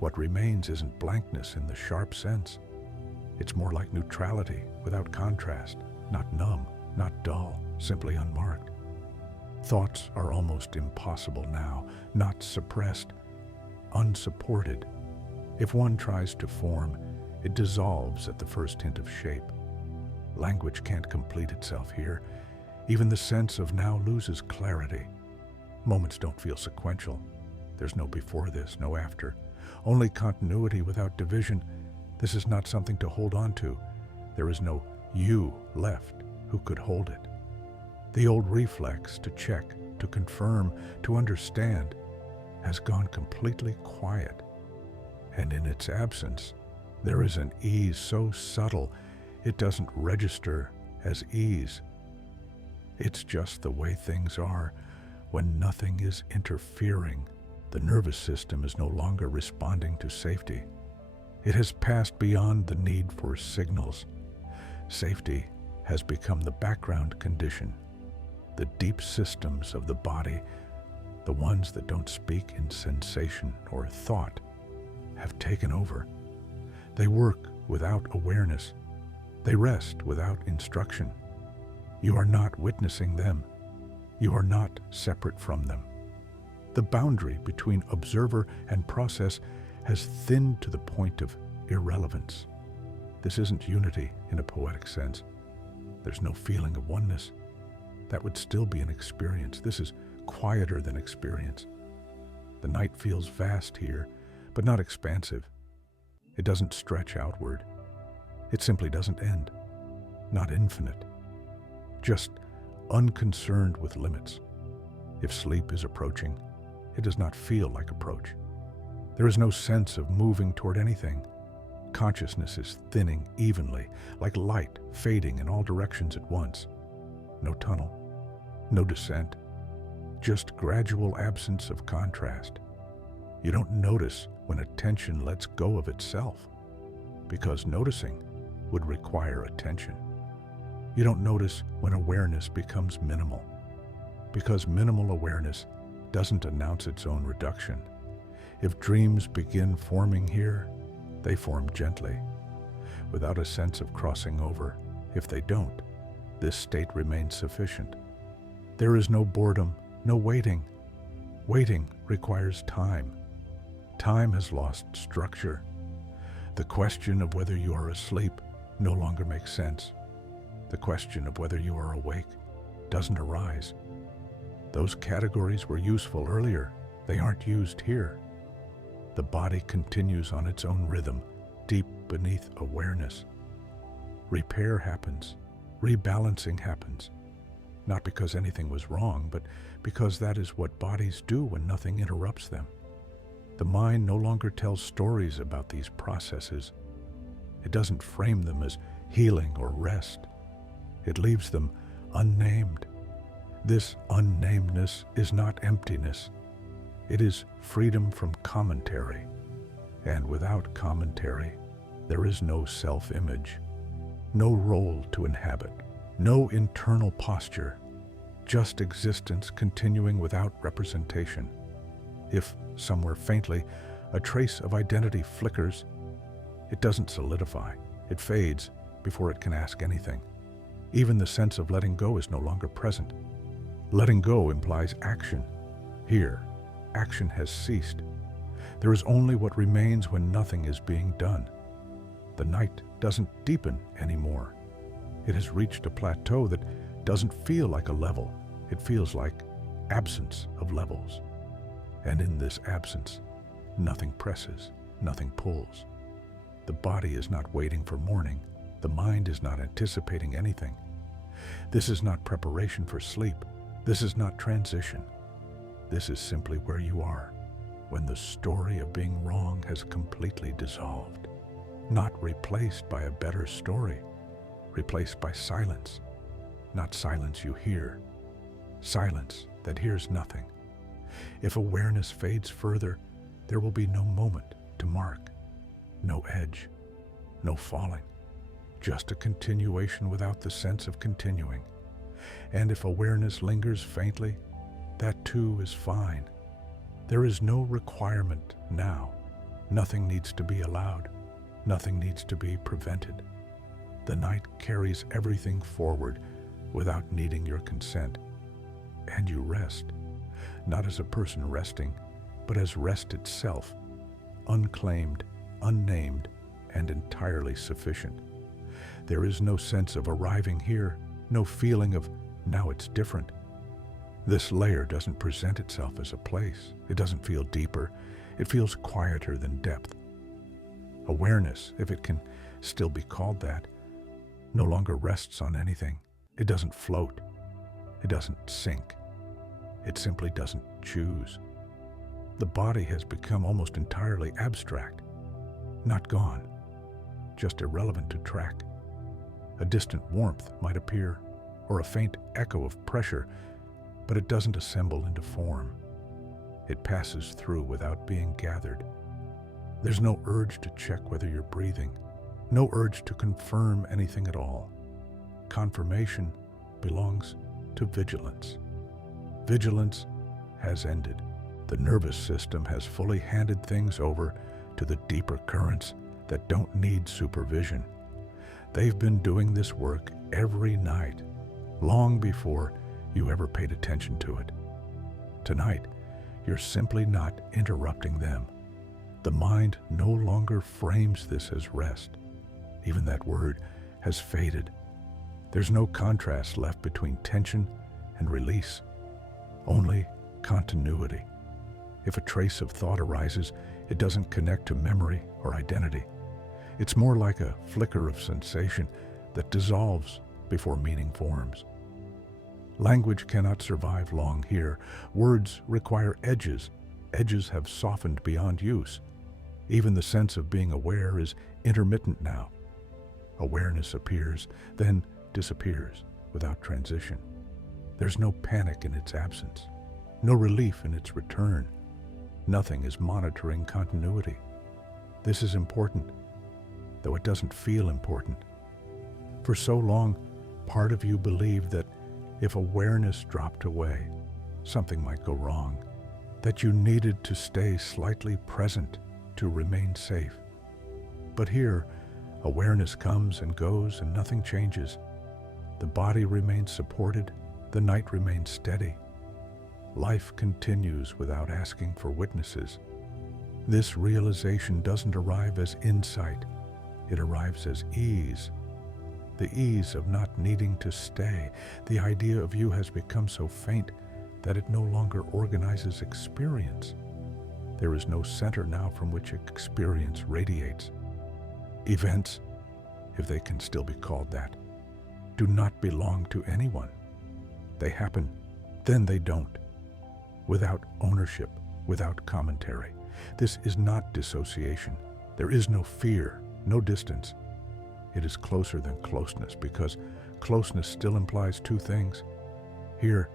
What remains isn't blankness in the sharp sense. It's more like neutrality without contrast, not numb, not dull, simply unmarked. Thoughts are almost impossible now, not suppressed, unsupported. If one tries to form, it dissolves at the first hint of shape. Language can't complete itself here. Even the sense of now loses clarity. Moments don't feel sequential. There's no before this, no after. Only continuity without division. This is not something to hold on to. There is no you left who could hold it. The old reflex to check, to confirm, to understand has gone completely quiet. And in its absence, there is an ease so subtle it doesn't register as ease. It's just the way things are when nothing is interfering. The nervous system is no longer responding to safety. It has passed beyond the need for signals. Safety has become the background condition. The deep systems of the body, the ones that don't speak in sensation or thought, have taken over. They work without awareness. They rest without instruction. You are not witnessing them. You are not separate from them. The boundary between observer and process has thinned to the point of irrelevance. This isn't unity in a poetic sense. There's no feeling of oneness. That would still be an experience. This is quieter than experience. The night feels vast here, but not expansive. It doesn't stretch outward. It simply doesn't end. Not infinite. Just unconcerned with limits. If sleep is approaching, it does not feel like approach. There is no sense of moving toward anything. Consciousness is thinning evenly, like light fading in all directions at once. No tunnel, no descent, just gradual absence of contrast. You don't notice when attention lets go of itself, because noticing would require attention. You don't notice when awareness becomes minimal, because minimal awareness doesn't announce its own reduction. If dreams begin forming here, they form gently, without a sense of crossing over. If they don't, this state remains sufficient. There is no boredom, no waiting. Waiting requires time. Time has lost structure. The question of whether you are asleep no longer makes sense. The question of whether you are awake doesn't arise. Those categories were useful earlier. They aren't used here. The body continues on its own rhythm, deep beneath awareness. Repair happens. Rebalancing happens. Not because anything was wrong, but because that is what bodies do when nothing interrupts them. The mind no longer tells stories about these processes. It doesn't frame them as healing or rest. It leaves them unnamed. This unnamedness is not emptiness. It is freedom from commentary. And without commentary, there is no self-image, no role to inhabit, no internal posture, just existence continuing without representation. If, somewhere faintly, a trace of identity flickers, it doesn't solidify. It fades before it can ask anything. Even the sense of letting go is no longer present. Letting go implies action. Here, action has ceased. There is only what remains when nothing is being done. The night doesn't deepen anymore. It has reached a plateau that doesn't feel like a level. It feels like absence of levels. And in this absence, nothing presses, nothing pulls. The body is not waiting for morning. The mind is not anticipating anything. This is not preparation for sleep. This is not transition. This is simply where you are, when the story of being wrong has completely dissolved. Not replaced by a better story, replaced by silence. Not silence you hear, silence that hears nothing. If awareness fades further, there will be no moment to mark, no edge, no falling, just a continuation without the sense of continuing. And if awareness lingers faintly, that too is fine. There is no requirement now. Nothing needs to be allowed. Nothing needs to be prevented. The night carries everything forward without needing your consent. And you rest, not as a person resting, but as rest itself, unclaimed, unnamed, and entirely sufficient. There is no sense of arriving here, no feeling of now it's different. This layer doesn't present itself as a place. It doesn't feel deeper. It feels quieter than depth. Awareness, if it can still be called that, no longer rests on anything. It doesn't float. It doesn't sink. It simply doesn't choose. The body has become almost entirely abstract, not gone, just irrelevant to track. A distant warmth might appear, or a faint echo of pressure, but it doesn't assemble into form. It passes through without being gathered. There's no urge to check whether you're breathing, no urge to confirm anything at all. Confirmation belongs to vigilance. Vigilance has ended. The nervous system has fully handed things over to the deeper currents that don't need supervision. They've been doing this work every night, long before you ever paid attention to it. Tonight, you're simply not interrupting them. The mind no longer frames this as rest. Even that word has faded. There's no contrast left between tension and release, only continuity. If a trace of thought arises, it doesn't connect to memory or identity. It's more like a flicker of sensation that dissolves before meaning forms. Language cannot survive long here. Words require edges. Edges have softened beyond use. Even the sense of being aware is intermittent now. Awareness appears, then disappears without transition. There's no panic in its absence, no relief in its return. Nothing is monitoring continuity. This is important, though it doesn't feel important. For so long, part of you believed that if awareness dropped away, something might go wrong, that you needed to stay slightly present to remain safe. But here, awareness comes and goes and nothing changes. The body remains supported, the night remains steady. Life continues without asking for witnesses. This realization doesn't arrive as insight, it arrives as ease. The ease of not needing to stay. The idea of you has become so faint that it no longer organizes experience. There is no center now from which experience radiates. Events, if they can still be called that, do not belong to anyone. They happen, then they don't. Without ownership, without commentary. This is not dissociation. There is no fear, no distance. It is closer than closeness, because closeness still implies two things. Here,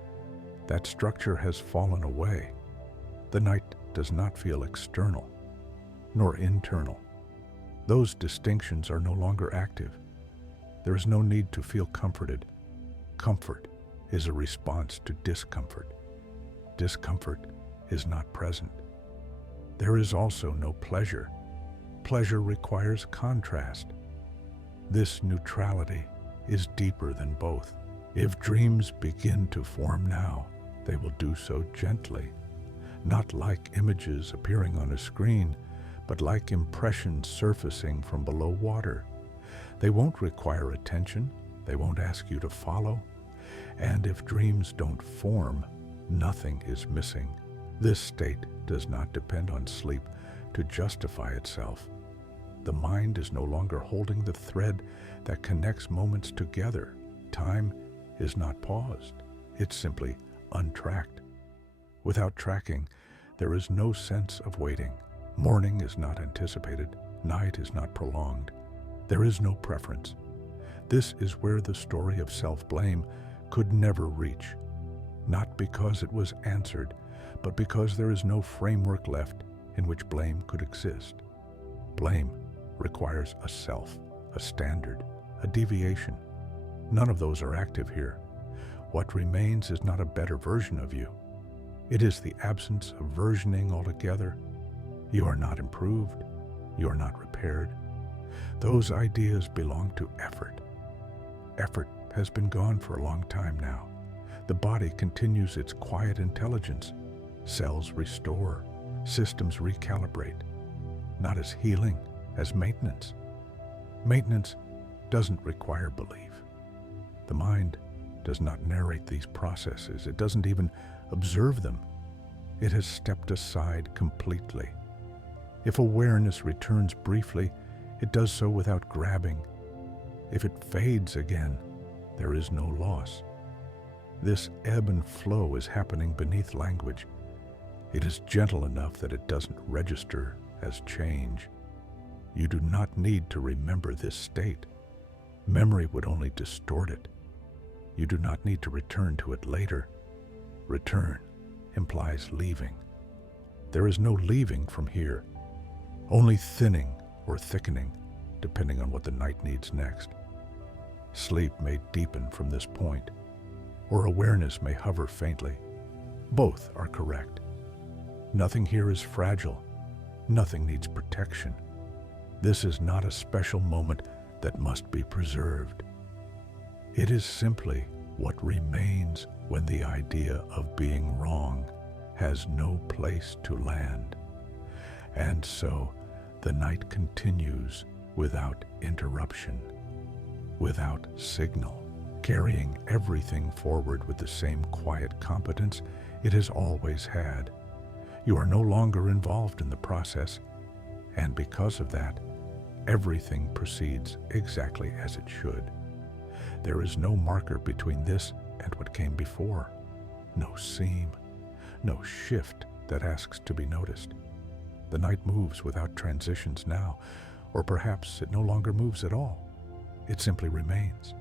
that structure has fallen away. The night does not feel external, nor internal. Those distinctions are no longer active. There is no need to feel comforted. Comfort is a response to discomfort. Discomfort is not present. There is also no pleasure. Pleasure requires contrast. This neutrality is deeper than both. If dreams begin to form now, they will do so gently, not like images appearing on a screen, but like impressions surfacing from below water. They won't require attention, they won't ask you to follow, and if dreams don't form, nothing is missing. This state does not depend on sleep to justify itself. The mind is no longer holding the thread that connects moments together. Time is not paused. It's simply untracked. Without tracking, there is no sense of waiting. Morning is not anticipated. Night is not prolonged. There is no preference. This is where the story of self-blame could never reach. Not because it was answered, but because there is no framework left in which blame could exist. Blame requires a self, a standard, a deviation. None of those are active here. What remains is not a better version of you. It is the absence of versioning altogether. You are not improved. You are not repaired. Those ideas belong to effort. Effort has been gone for a long time now. The body continues its quiet intelligence. Cells restore. Systems recalibrate. Not as healing, as maintenance. Maintenance doesn't require belief. The mind does not narrate these processes. It doesn't even observe them. It has stepped aside completely. If awareness returns briefly, it does so without grabbing. If it fades again, there is no loss. This ebb and flow is happening beneath language. It is gentle enough that it doesn't register as change. You do not need to remember this state. Memory would only distort it. You do not need to return to it later. Return implies leaving. There is no leaving from here, only thinning or thickening, depending on what the night needs next. Sleep may deepen from this point, or awareness may hover faintly. Both are correct. Nothing here is fragile. Nothing needs protection. This is not a special moment that must be preserved. It is simply what remains when the idea of being wrong has no place to land. And so the night continues without interruption, without signal, carrying everything forward with the same quiet competence it has always had. You are no longer involved in the process, and because of that, everything proceeds exactly as it should. There is no marker between this and what came before, no seam, no shift that asks to be noticed. The night moves without transitions now, or perhaps it no longer moves at all. It simply remains,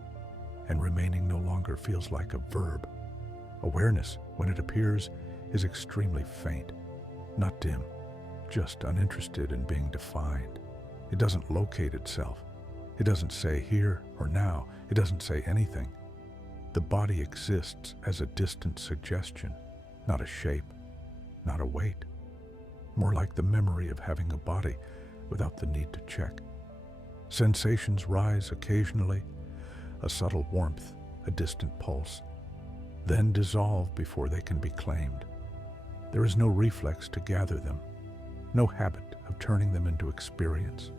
and remaining no longer feels like a verb. Awareness, when it appears, is extremely faint, not dim, just uninterested in being defined. It doesn't locate itself. It doesn't say here or now. It doesn't say anything. The body exists as a distant suggestion, not a shape, not a weight. More like the memory of having a body without the need to check. Sensations rise occasionally, a subtle warmth, a distant pulse, then dissolve before they can be claimed. There is no reflex to gather them, no habit of turning them into experience.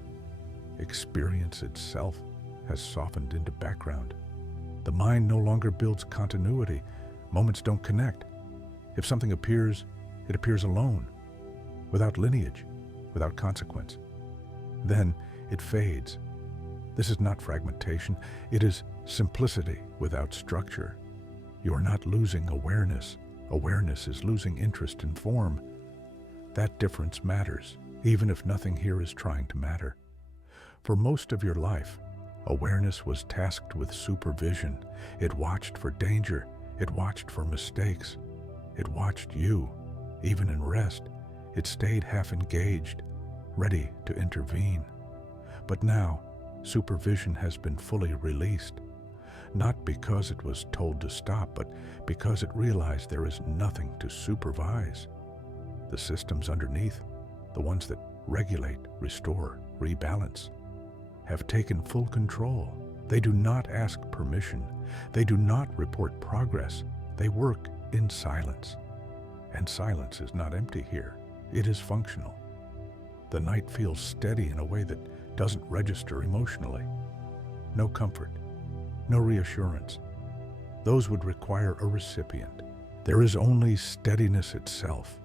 Experience itself has softened into background. The mind no longer builds continuity. Moments don't connect. If something appears, it appears alone, without lineage, without consequence. Then it fades. This is not fragmentation. It is simplicity without structure. You are not losing awareness. Awareness is losing interest in form. That difference matters, even if nothing here is trying to matter. For most of your life, awareness was tasked with supervision. It watched for danger. It watched for mistakes. It watched you. Even in rest, it stayed half engaged, ready to intervene. But now, supervision has been fully released, not because it was told to stop, but because it realized there is nothing to supervise. The systems underneath, the ones that regulate, restore, rebalance, have taken full control. They do not ask permission. They do not report progress. They work in silence. And silence is not empty here. It is functional. The night feels steady in a way that doesn't register emotionally. No comfort, no reassurance. Those would require a recipient. There is only steadiness itself.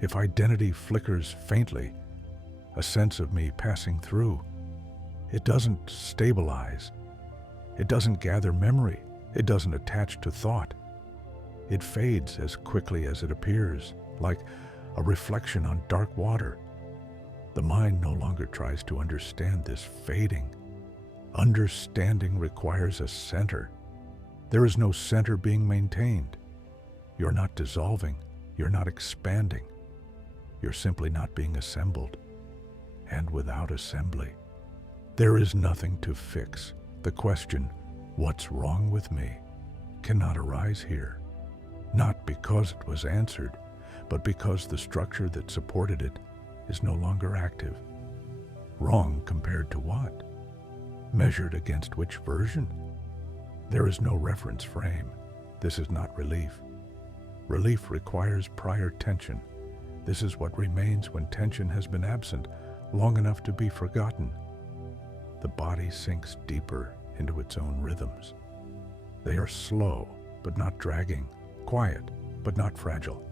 If identity flickers faintly, a sense of me passing through, it doesn't stabilize. It doesn't gather memory. It doesn't attach to thought. It fades as quickly as it appears, like a reflection on dark water. The mind no longer tries to understand this fading. Understanding requires a center. There is no center being maintained. You're not dissolving. You're not expanding. You're simply not being assembled. And without assembly, there is nothing to fix. The question, what's wrong with me, cannot arise here. Not because it was answered, but because the structure that supported it is no longer active. Wrong compared to what? Measured against which version? There is no reference frame. This is not relief. Relief requires prior tension. This is what remains when tension has been absent long enough to be forgotten. The body sinks deeper into its own rhythms. They are slow, but not dragging, quiet, but not fragile.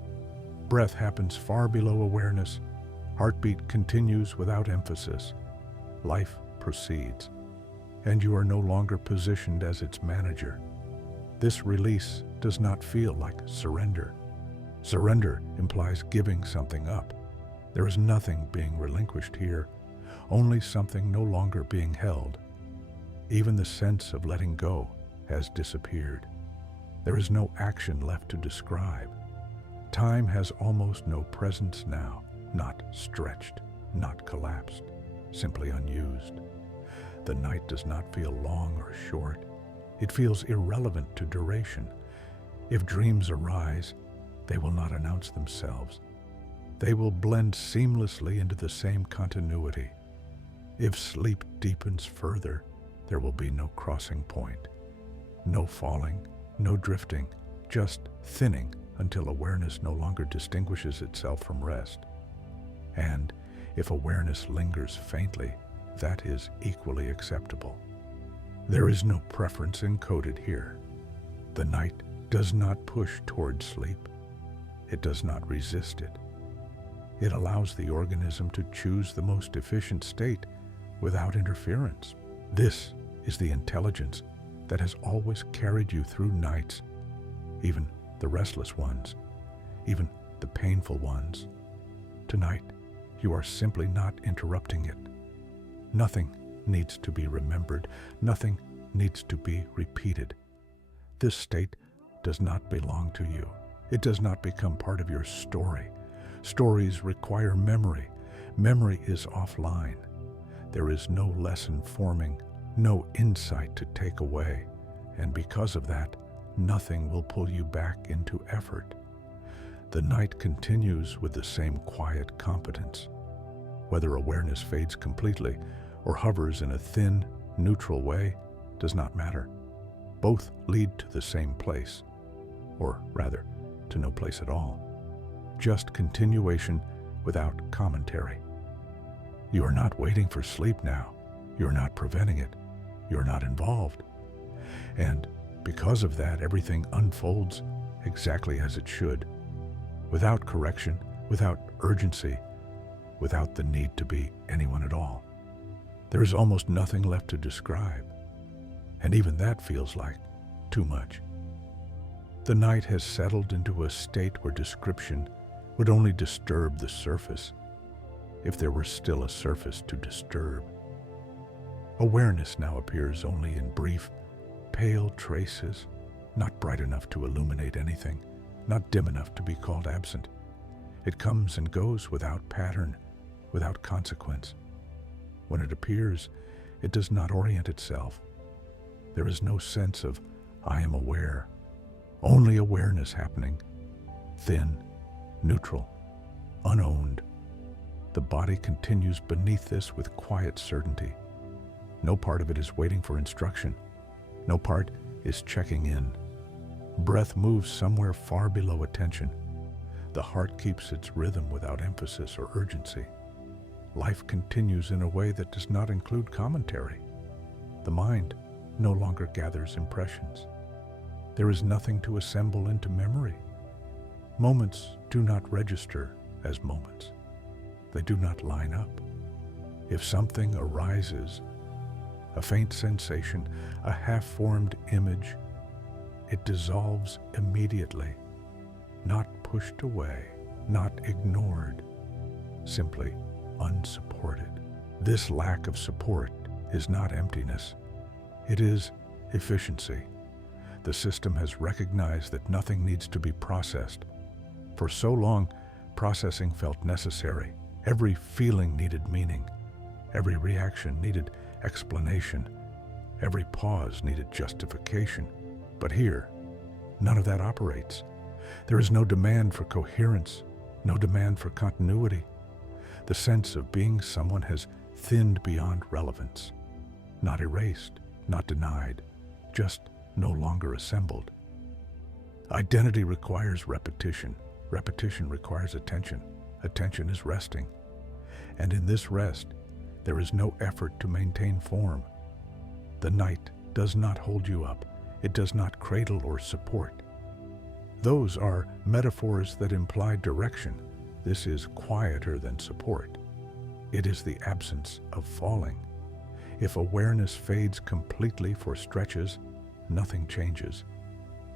Breath happens far below awareness. Heartbeat continues without emphasis. Life proceeds, and you are no longer positioned as its manager. This release does not feel like surrender. Surrender implies giving something up. There is nothing being relinquished here, only something no longer being held. Even the sense of letting go has disappeared. There is no action left to describe. Time has almost no presence now, not stretched, not collapsed, simply unused. The night does not feel long or short. It feels irrelevant to duration. If dreams arise, they will not announce themselves. They will blend seamlessly into the same continuity. If sleep deepens further, there will be no crossing point. No falling, no drifting, just thinning until awareness no longer distinguishes itself from rest. And if awareness lingers faintly, that is equally acceptable. There is no preference encoded here. The night does not push towards sleep. It does not resist it. It allows the organism to choose the most efficient state without interference. This is the intelligence that has always carried you through nights, even the restless ones, even the painful ones. Tonight, you are simply not interrupting it. Nothing needs to be remembered. Nothing needs to be repeated. This state does not belong to you. It does not become part of your story. Stories require memory. Memory is offline. There is no lesson forming, no insight to take away, and because of that, nothing will pull you back into effort. The night continues with the same quiet competence. Whether awareness fades completely or hovers in a thin, neutral way does not matter. Both lead to the same place, or rather, to no place at all. Just continuation without commentary. You are not waiting for sleep now. You are not preventing it. You are not involved. And because of that, everything unfolds exactly as it should, without correction, without urgency, without the need to be anyone at all. There is almost nothing left to describe, and even that feels like too much. The night has settled into a state where description would only disturb the surface, if there were still a surface to disturb. Awareness now appears only in brief, pale traces, not bright enough to illuminate anything, not dim enough to be called absent. It comes and goes without pattern, without consequence. When it appears, it does not orient itself. There is no sense of, I am aware. Only awareness happening, thin, neutral, unowned. The body continues beneath this with quiet certainty. No part of it is waiting for instruction. No part is checking in. Breath moves somewhere far below attention. The heart keeps its rhythm without emphasis or urgency. Life continues in a way that does not include commentary. The mind no longer gathers impressions. There is nothing to assemble into memory. Moments do not register as moments. They do not line up. If something arises, a faint sensation, a half-formed image, it dissolves immediately, not pushed away, not ignored, simply unsupported. This lack of support is not emptiness. It is efficiency. The system has recognized that nothing needs to be processed. For so long, processing felt necessary. Every feeling needed meaning. Every reaction needed explanation. Every pause needed justification. But here, none of that operates. There is no demand for coherence, no demand for continuity. The sense of being someone has thinned beyond relevance. Not erased, not denied, just no longer assembled. Identity requires repetition. Repetition requires attention. Attention is resting. And in this rest, there is no effort to maintain form. The night does not hold you up. It does not cradle or support. Those are metaphors that imply direction. This is quieter than support. It is the absence of falling. If awareness fades completely for stretches, nothing changes.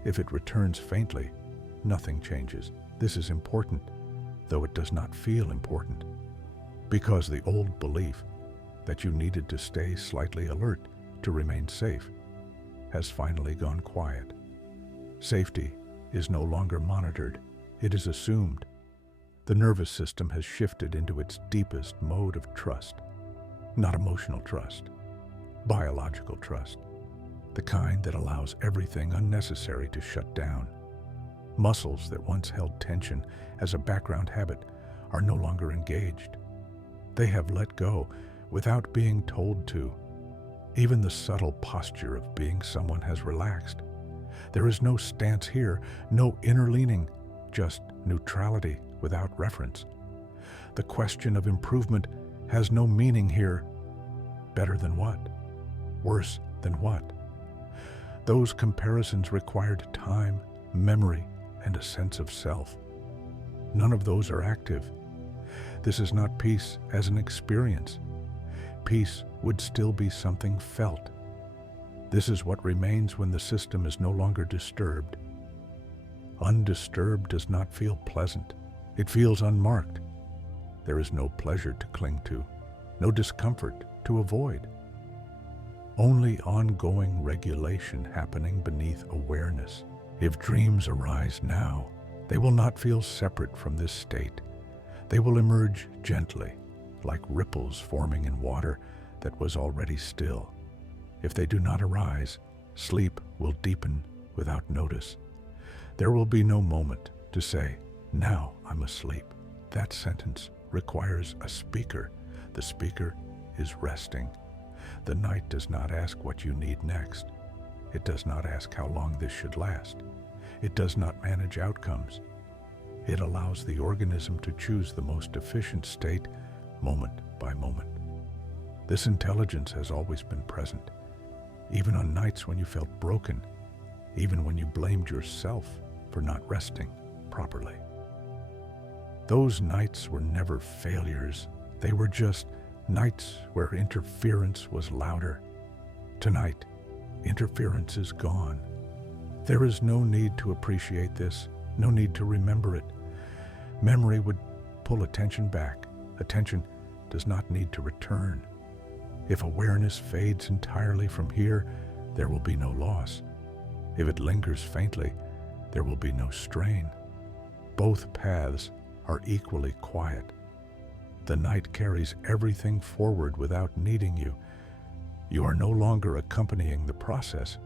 If it returns faintly, nothing changes. This is important, though it does not feel important, because the old belief that you needed to stay slightly alert to remain safe has finally gone quiet. Safety is no longer monitored, it is assumed. The nervous system has shifted into its deepest mode of trust. Not emotional trust, biological trust. The kind that allows everything unnecessary to shut down. Muscles that once held tension as a background habit are no longer engaged. They have let go without being told to. Even the subtle posture of being someone has relaxed. There is no stance here, no inner leaning, just neutrality without reference. The question of improvement has no meaning here. Better than what? Worse than what? Those comparisons required time, memory, and a sense of self. None of those are active. This is not peace as an experience. Peace would still be something felt. This is what remains when the system is no longer disturbed. Undisturbed does not feel pleasant. It feels unmarked. There is no pleasure to cling to, no discomfort to avoid. Only ongoing regulation happening beneath awareness. If dreams arise now, they will not feel separate from this state. They will emerge gently, like ripples forming in water that was already still. If they do not arise, sleep will deepen without notice. There will be no moment to say, "Now I'm asleep." That sentence requires a speaker. The speaker is resting. The night does not ask what you need next. It does not ask how long this should last. It does not manage outcomes. It allows the organism to choose the most efficient state, moment by moment. This intelligence has always been present, even on nights when you felt broken, even when you blamed yourself for not resting properly. Those nights were never failures. They were just nights where interference was louder. Tonight, interference is gone. There is no need to appreciate this, no need to remember it. Memory would pull attention back. Attention does not need to return. If awareness fades entirely from here, there will be no loss. If it lingers faintly, there will be no strain. Both paths are equally quiet. The night carries everything forward without needing you. You are no longer accompanying the process.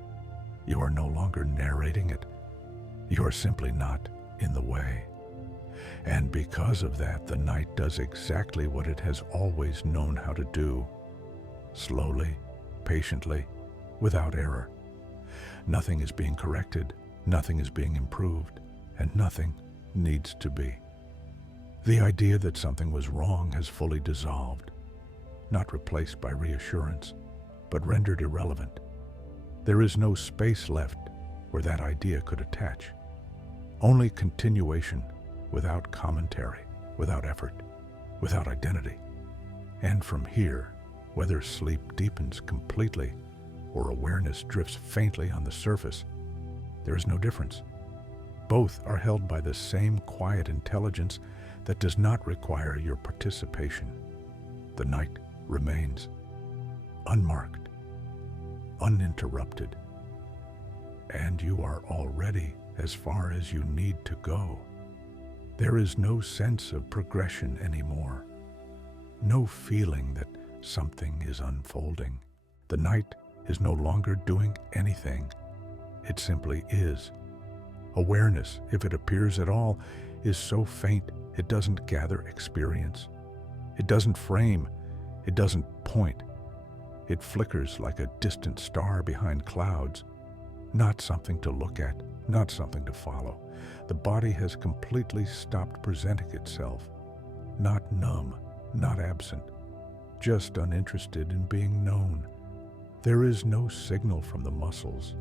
You are no longer narrating it. You are simply not in the way. And because of that, the night does exactly what it has always known how to do. Slowly, patiently, without error. Nothing is being corrected, nothing is being improved, and nothing needs to be. The idea that something was wrong has fully dissolved, not replaced by reassurance, but rendered irrelevant. There is no space left where that idea could attach. Only continuation without commentary, without effort, without identity. And from here, whether sleep deepens completely or awareness drifts faintly on the surface, there is no difference. Both are held by the same quiet intelligence that does not require your participation. The night remains unmarked, uninterrupted, and you are already as far as you need to go. There is no sense of progression anymore, no feeling that something is unfolding. The night is no longer doing anything. It simply is. Awareness, if it appears at all, is so faint it doesn't gather experience. It doesn't frame. It doesn't point. It flickers like a distant star behind clouds. Not something to look at, not something to follow. The body has completely stopped presenting itself. Not numb, not absent, just uninterested in being known. There is no signal from the muscles,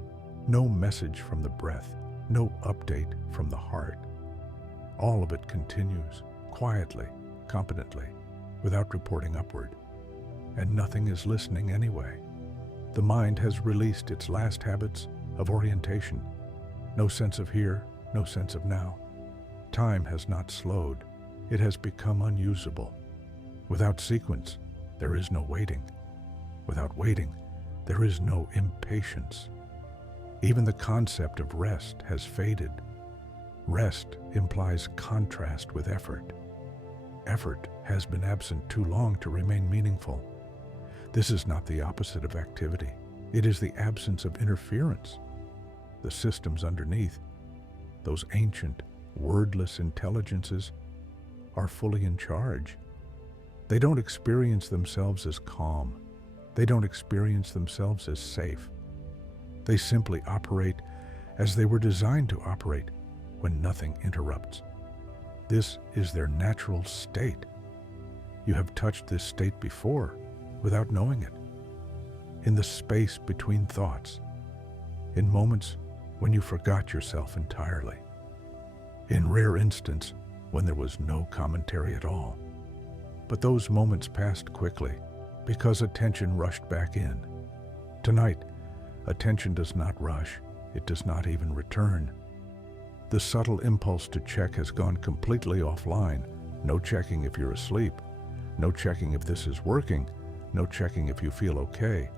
no message from the breath, no update from the heart. All of it continues, quietly, competently, without reporting upward. And nothing is listening anyway. The mind has released its last habits of orientation. No sense of here, no sense of now. Time has not slowed. It has become unusable. Without sequence, there is no waiting. Without waiting, there is no impatience. Even the concept of rest has faded. Rest implies contrast with effort. Effort has been absent too long to remain meaningful. This is not the opposite of activity. It is the absence of interference. The systems underneath, those ancient, wordless intelligences, are fully in charge. They don't experience themselves as calm. They don't experience themselves as safe. They simply operate as they were designed to operate when nothing interrupts. This is their natural state. You have touched this state before without knowing it. In the space between thoughts, in moments when you forgot yourself entirely, in rare instants when there was no commentary at all. But those moments passed quickly because attention rushed back in. Tonight, attention does not rush. It does not even return. The subtle impulse to check has gone completely offline. No checking if you're asleep. No checking if this is working. No checking if you feel okay.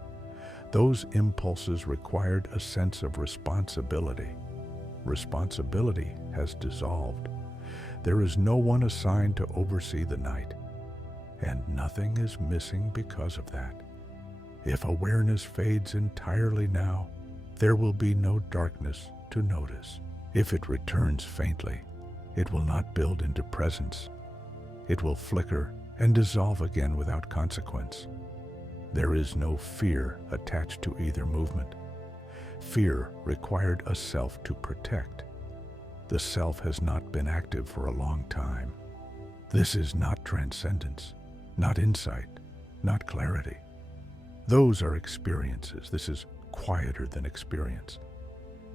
Those impulses required a sense of responsibility. Responsibility has dissolved. There is no one assigned to oversee the night, and nothing is missing because of that. If awareness fades entirely now, there will be no darkness to notice. If it returns faintly, it will not build into presence. It will flicker and dissolve again without consequence. There is no fear attached to either movement. Fear required a self to protect. The self has not been active for a long time. This is not transcendence, not insight, not clarity. Those are experiences. This is quieter than experience.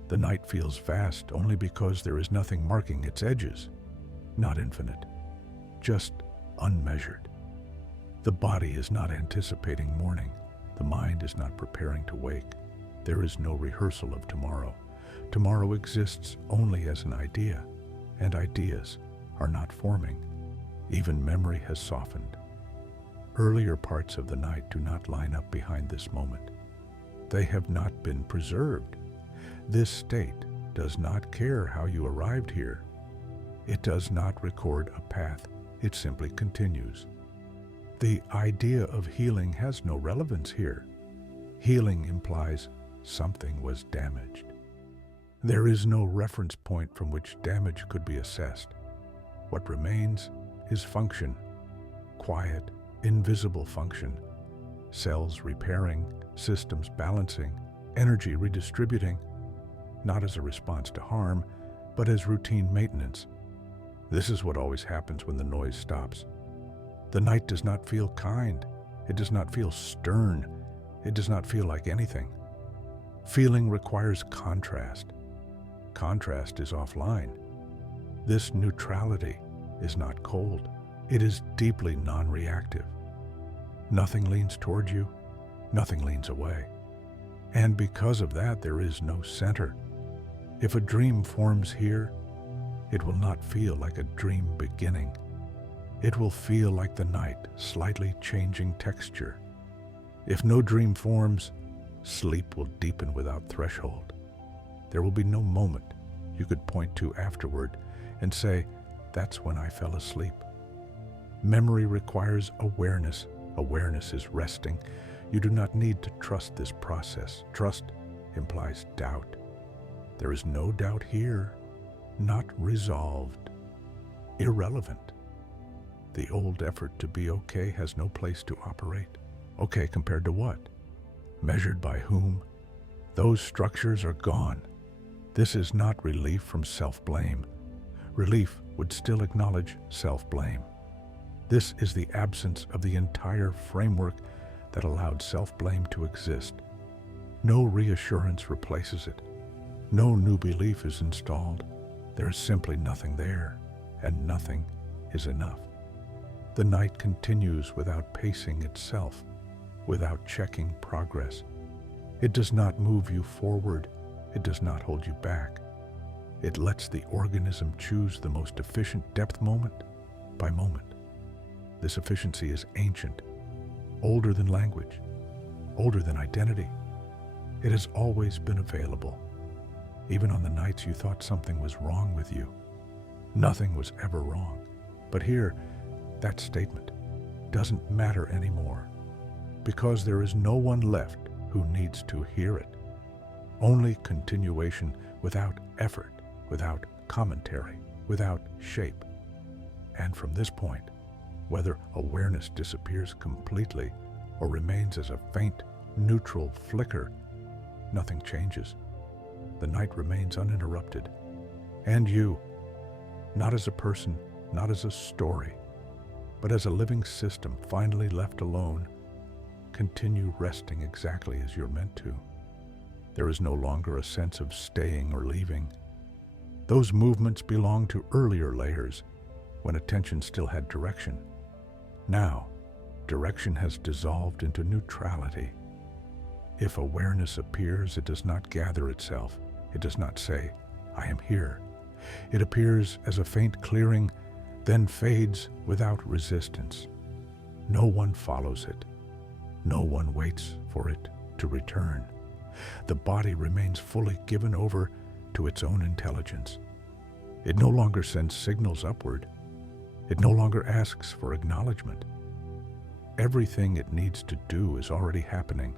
The night feels vast only because there is nothing marking its edges, not infinite, just unmeasured. The body is not anticipating morning. The mind is not preparing to wake. There is no rehearsal of tomorrow. Tomorrow exists only as an idea, and ideas are not forming. Even memory has softened. Earlier parts of the night do not line up behind this moment. They have not been preserved. This state does not care how you arrived here. It does not record a path. It simply continues. The idea of healing has no relevance here. Healing implies something was damaged. There is no reference point from which damage could be assessed. What remains is function, quiet, invisible function, cells repairing, systems balancing, energy redistributing, not as a response to harm, but as routine maintenance. This is what always happens when the noise stops. The night does not feel kind. It does not feel stern. It does not feel like anything. Feeling requires contrast. Contrast is offline. This neutrality is not cold. It is deeply non-reactive. Nothing leans toward you. Nothing leans away. And because of that, there is no center. If a dream forms here, it will not feel like a dream beginning. It will feel like the night, slightly changing texture. If no dream forms, sleep will deepen without threshold. There will be no moment you could point to afterward and say, "That's when I fell asleep." Memory requires awareness. Awareness is resting. You do not need to trust this process. Trust implies doubt. There is no doubt here, not resolved, irrelevant. The old effort to be okay has no place to operate. Okay compared to what? Measured by whom? Those structures are gone. This is not relief from self-blame. Relief would still acknowledge self-blame. This is the absence of the entire framework that allowed self-blame to exist. No reassurance replaces it. No new belief is installed. There is simply nothing there, and nothing is enough. The night continues without pacing itself, without checking progress. It does not move you forward. It does not hold you back. It lets the organism choose the most efficient depth moment by moment. This efficiency is ancient, older than language, older than identity. It has always been available, even on the nights you thought something was wrong with you. Nothing was ever wrong. But here, that statement doesn't matter anymore, because there is no one left who needs to hear it. Only continuation without effort, without commentary, without shape. And from this point, whether awareness disappears completely or remains as a faint, neutral flicker, nothing changes. The night remains uninterrupted. And you, not as a person, not as a story, but as a living system finally left alone, continue resting exactly as you're meant to. There is no longer a sense of staying or leaving. Those movements belong to earlier layers, when attention still had direction. Now, direction has dissolved into neutrality. If awareness appears, it does not gather itself. It does not say, "I am here." It appears as a faint clearing, then fades without resistance. No one follows it. No one waits for it to return. The body remains fully given over to its own intelligence. It no longer sends signals upward. It no longer asks for acknowledgement. Everything it needs to do is already happening.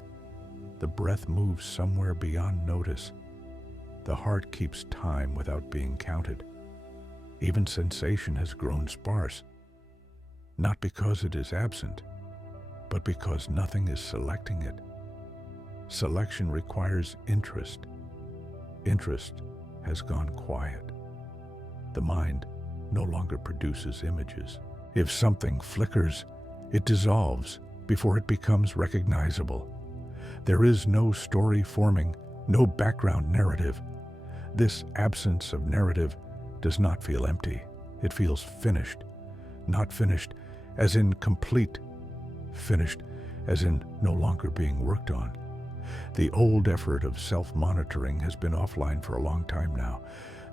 The breath moves somewhere beyond notice. The heart keeps time without being counted. Even sensation has grown sparse, not because it is absent, but because nothing is selecting it. Selection requires interest. Interest has gone quiet. The mind no longer produces images. If something flickers, it dissolves before it becomes recognizable. There is no story forming, no background narrative. This absence of narrative does not feel empty. It feels finished. Not finished as in complete, finished as in no longer being worked on. The old effort of self-monitoring has been offline for a long time now.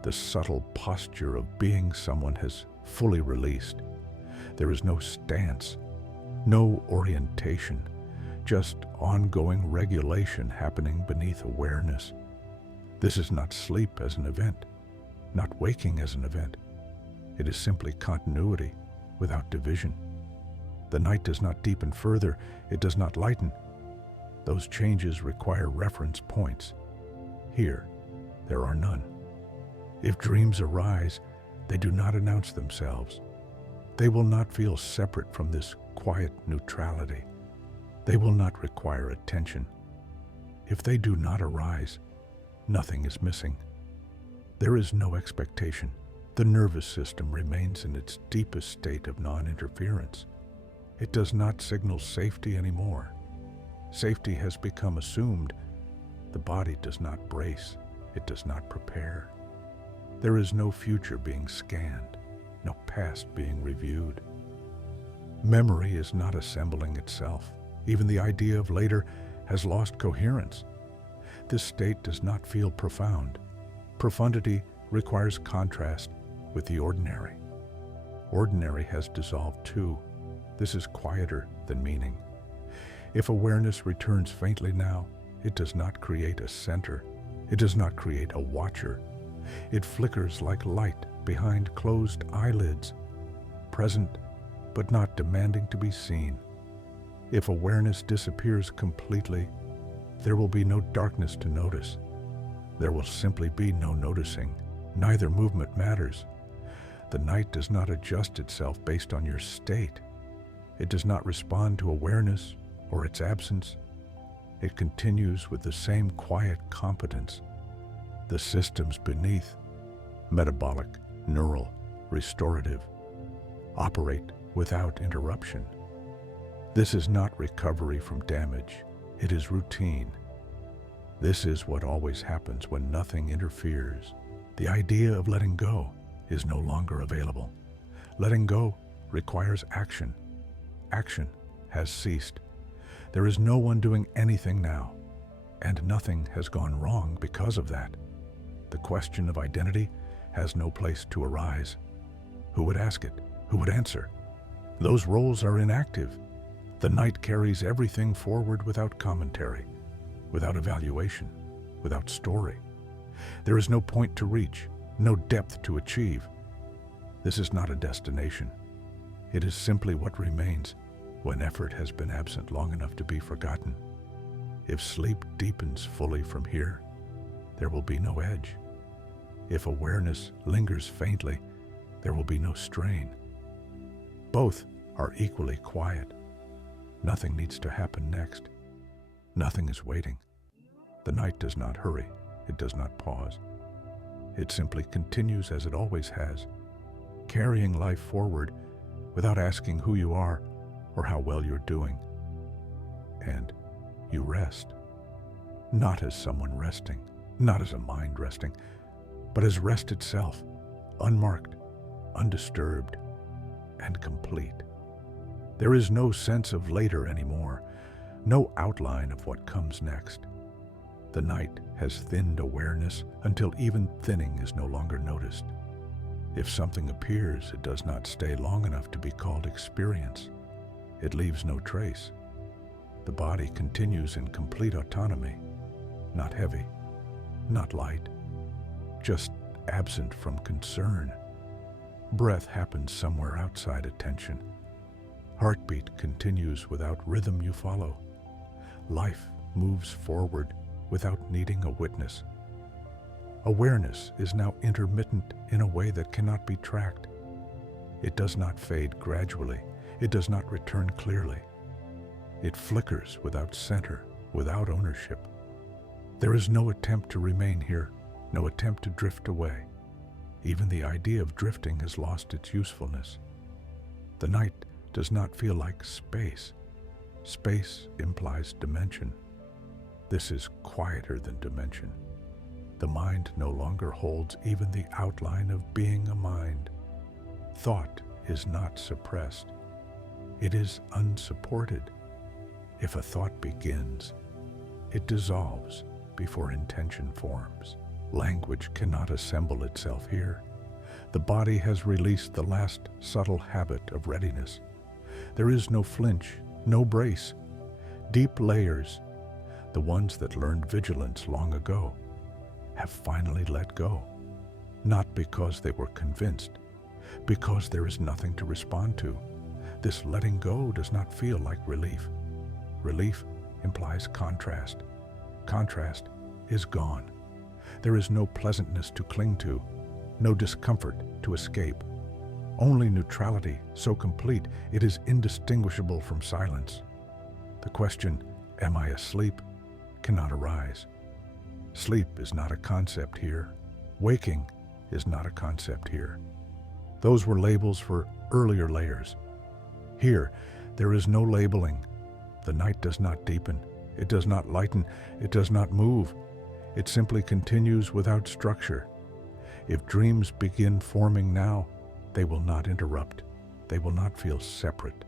The subtle posture of being someone has fully released. There is no stance, no orientation, just ongoing regulation happening beneath awareness. This is not sleep as an event, not waking as an event. It is simply continuity without division. The night does not deepen further, it does not lighten. Those changes require reference points. Here, there are none. If dreams arise, they do not announce themselves. They will not feel separate from this quiet neutrality. They will not require attention. If they do not arise, nothing is missing. There is no expectation. The nervous system remains in its deepest state of non-interference. It does not signal safety anymore. Safety has become assumed. The body does not brace. It does not prepare. There is no future being scanned, no past being reviewed. Memory is not assembling itself. Even the idea of later has lost coherence. This state does not feel profound. Profundity requires contrast with the ordinary. Ordinary has dissolved too. This is quieter than meaning. If awareness returns faintly now, it does not create a center. It does not create a watcher. It flickers like light behind closed eyelids, present but not demanding to be seen. If awareness disappears completely, there will be no darkness to notice. There will simply be no noticing. Neither movement matters. The night does not adjust itself based on your state. It does not respond to awareness or its absence. It continues with the same quiet competence. The systems beneath, metabolic, neural, restorative, operate without interruption. This is not recovery from damage. It is routine. This is what always happens when nothing interferes. The idea of letting go is no longer available. Letting go requires action. Action has ceased. There is no one doing anything now, and nothing has gone wrong because of that. The The question of identity has no place to arise. Who would ask it? Who would answer? Those roles are inactive. The night carries everything forward without commentary, without evaluation, without story. There is no point to reach, no depth to achieve. This is not a destination. It is simply what remains when effort has been absent long enough to be forgotten. If sleep deepens fully from here, there will be no edge. If awareness lingers faintly, there will be no strain. Both are equally quiet. Nothing needs to happen next. Nothing is waiting. The night does not hurry. It does not pause. It simply continues as it always has, carrying life forward without asking who you are or how well you're doing. And you rest, not as someone resting, not as a mind resting, but as rest itself, unmarked, undisturbed, and complete. There is no sense of later anymore, no outline of what comes next. The night has thinned awareness until even thinning is no longer noticed. If something appears, it does not stay long enough to be called experience. It leaves no trace. The body continues in complete autonomy, not heavy, not light, just absent from concern. Breath happens somewhere outside attention. Heartbeat continues without rhythm you follow. Life moves forward without needing a witness. Awareness is now intermittent in a way that cannot be tracked. It does not fade gradually. It does not return clearly. It flickers without center, without ownership. There is no attempt to remain here, no attempt to drift away. Even the idea of drifting has lost its usefulness. The night does not feel like space. Space implies dimension. This is quieter than dimension. The mind no longer holds even the outline of being a mind. Thought is not suppressed. It is unsupported. If a thought begins, it dissolves before intention forms. Language cannot assemble itself here. The body has released the last subtle habit of readiness. There is no flinch, no brace. Deep layers, the ones that learned vigilance long ago, have finally let go. Not because they were convinced, because there is nothing to respond to. This letting go does not feel like relief. Relief implies contrast. Contrast is gone. There is no pleasantness to cling to, no discomfort to escape. Only neutrality, so complete it is indistinguishable from silence. The question, am I asleep, cannot arise. Sleep is not a concept here. Waking is not a concept here. Those were labels for earlier layers. Here, there is no labeling. The night does not deepen. It does not lighten. It does not move. It simply continues without structure. If dreams begin forming now, they will not interrupt. They will not feel separate.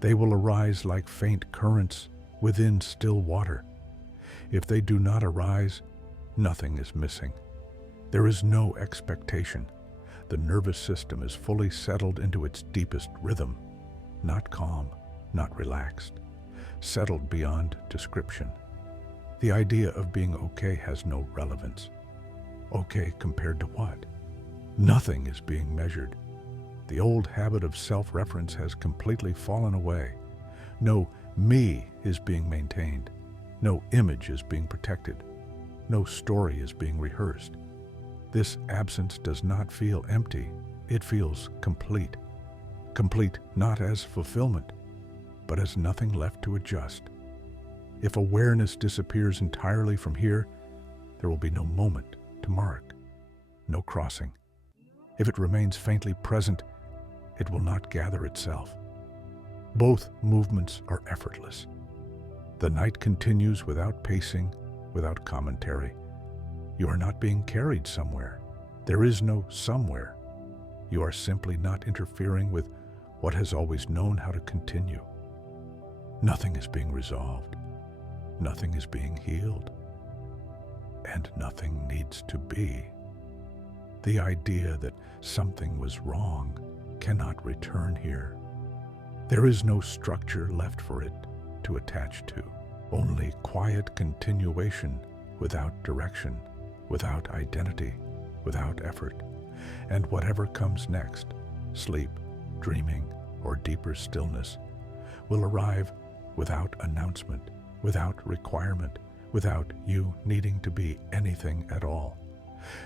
They will arise like faint currents within still water. If they do not arise, nothing is missing. There is no expectation. The nervous system is fully settled into its deepest rhythm, not calm, not relaxed, settled beyond description. The idea of being okay has no relevance. Okay compared to what? Nothing is being measured. The old habit of self-reference has completely fallen away. No me is being maintained. No image is being protected. No story is being rehearsed. This absence does not feel empty. It feels complete. Complete not as fulfillment, but as nothing left to adjust. If awareness disappears entirely from here, there will be no moment to mark, no crossing. If it remains faintly present, it will not gather itself. Both movements are effortless. The night continues without pacing, without commentary. You are not being carried somewhere. There is no somewhere. You are simply not interfering with what has always known how to continue. Nothing is being resolved. Nothing is being healed. and nothing needs to be. The idea that something was wrong cannot return here. There is no structure left for it to attach to, only quiet continuation without direction, without identity, without effort. And whatever comes next, sleep, dreaming, or deeper stillness, will arrive without announcement, without requirement, without you needing to be anything at all.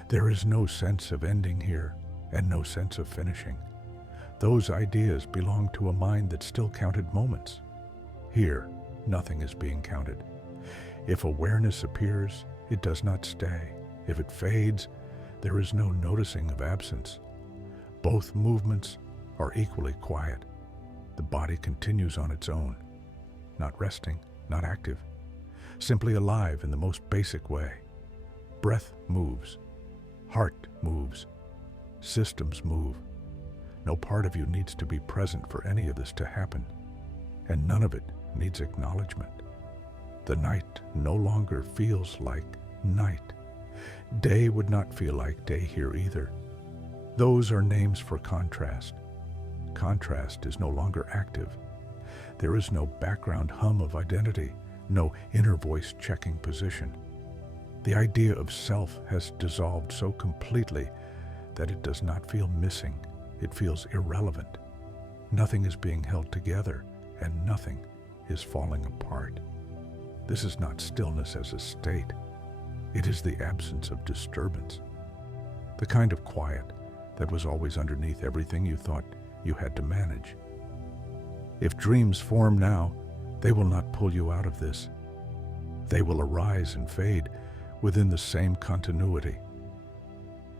There is no sense of ending here and no sense of finishing. Those ideas belong to a mind that still counted moments. Here, nothing is being counted. If awareness appears, it does not stay. If it fades, there is no noticing of absence. Both movements are equally quiet. The body continues on its own, not resting, not active, simply alive in the most basic way. Breath moves, heart moves, systems move. No part of you needs to be present for any of this to happen, and none of it needs acknowledgement. The night no longer feels like night. Day would not feel like day here either. Those are names for contrast. Contrast is no longer active. There is no background hum of identity, no inner voice checking position. The idea of self has dissolved so completely that it does not feel missing. It feels irrelevant. Nothing is being held together, and nothing is falling apart. This is not stillness as a state. It is the absence of disturbance. The kind of quiet that was always underneath everything you thought you had to manage. If dreams form now, they will not pull you out of this. They will arise and fade within the same continuity.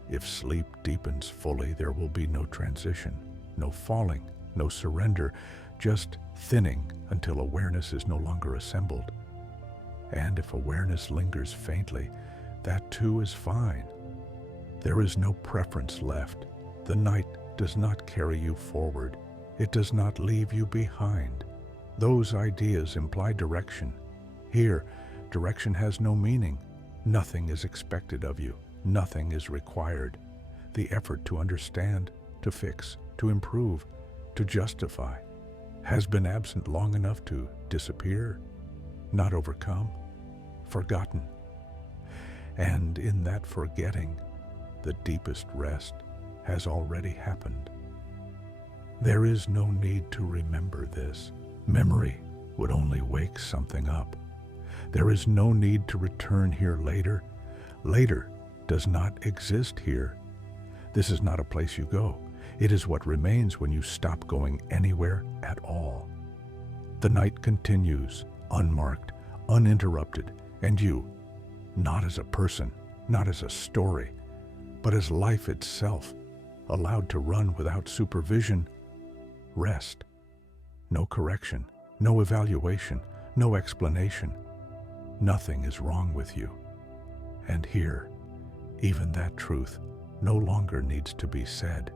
If sleep deepens fully, there will be no transition, no falling, no surrender, just thinning until awareness is no longer assembled. And if awareness lingers faintly, that too is fine. There is no preference left. The night does not carry you forward. It does not leave you behind. Those ideas imply direction. Here, direction has no meaning. Nothing is expected of you. Nothing is required. The effort to understand, to fix, to improve, to justify has been absent long enough to disappear, not overcome, forgotten. And in that forgetting, the deepest rest has already happened. There is no need to remember this. Memory would only wake something up. There is no need to return here later. Later does not exist here. This is not a place you go. It is what remains when you stop going anywhere at all. The night continues, unmarked, uninterrupted, and you, not as a person, not as a story, but as life itself, allowed to run without supervision. Rest. No correction, no evaluation, no explanation. Nothing is wrong with you. And here, even that truth no longer needs to be said.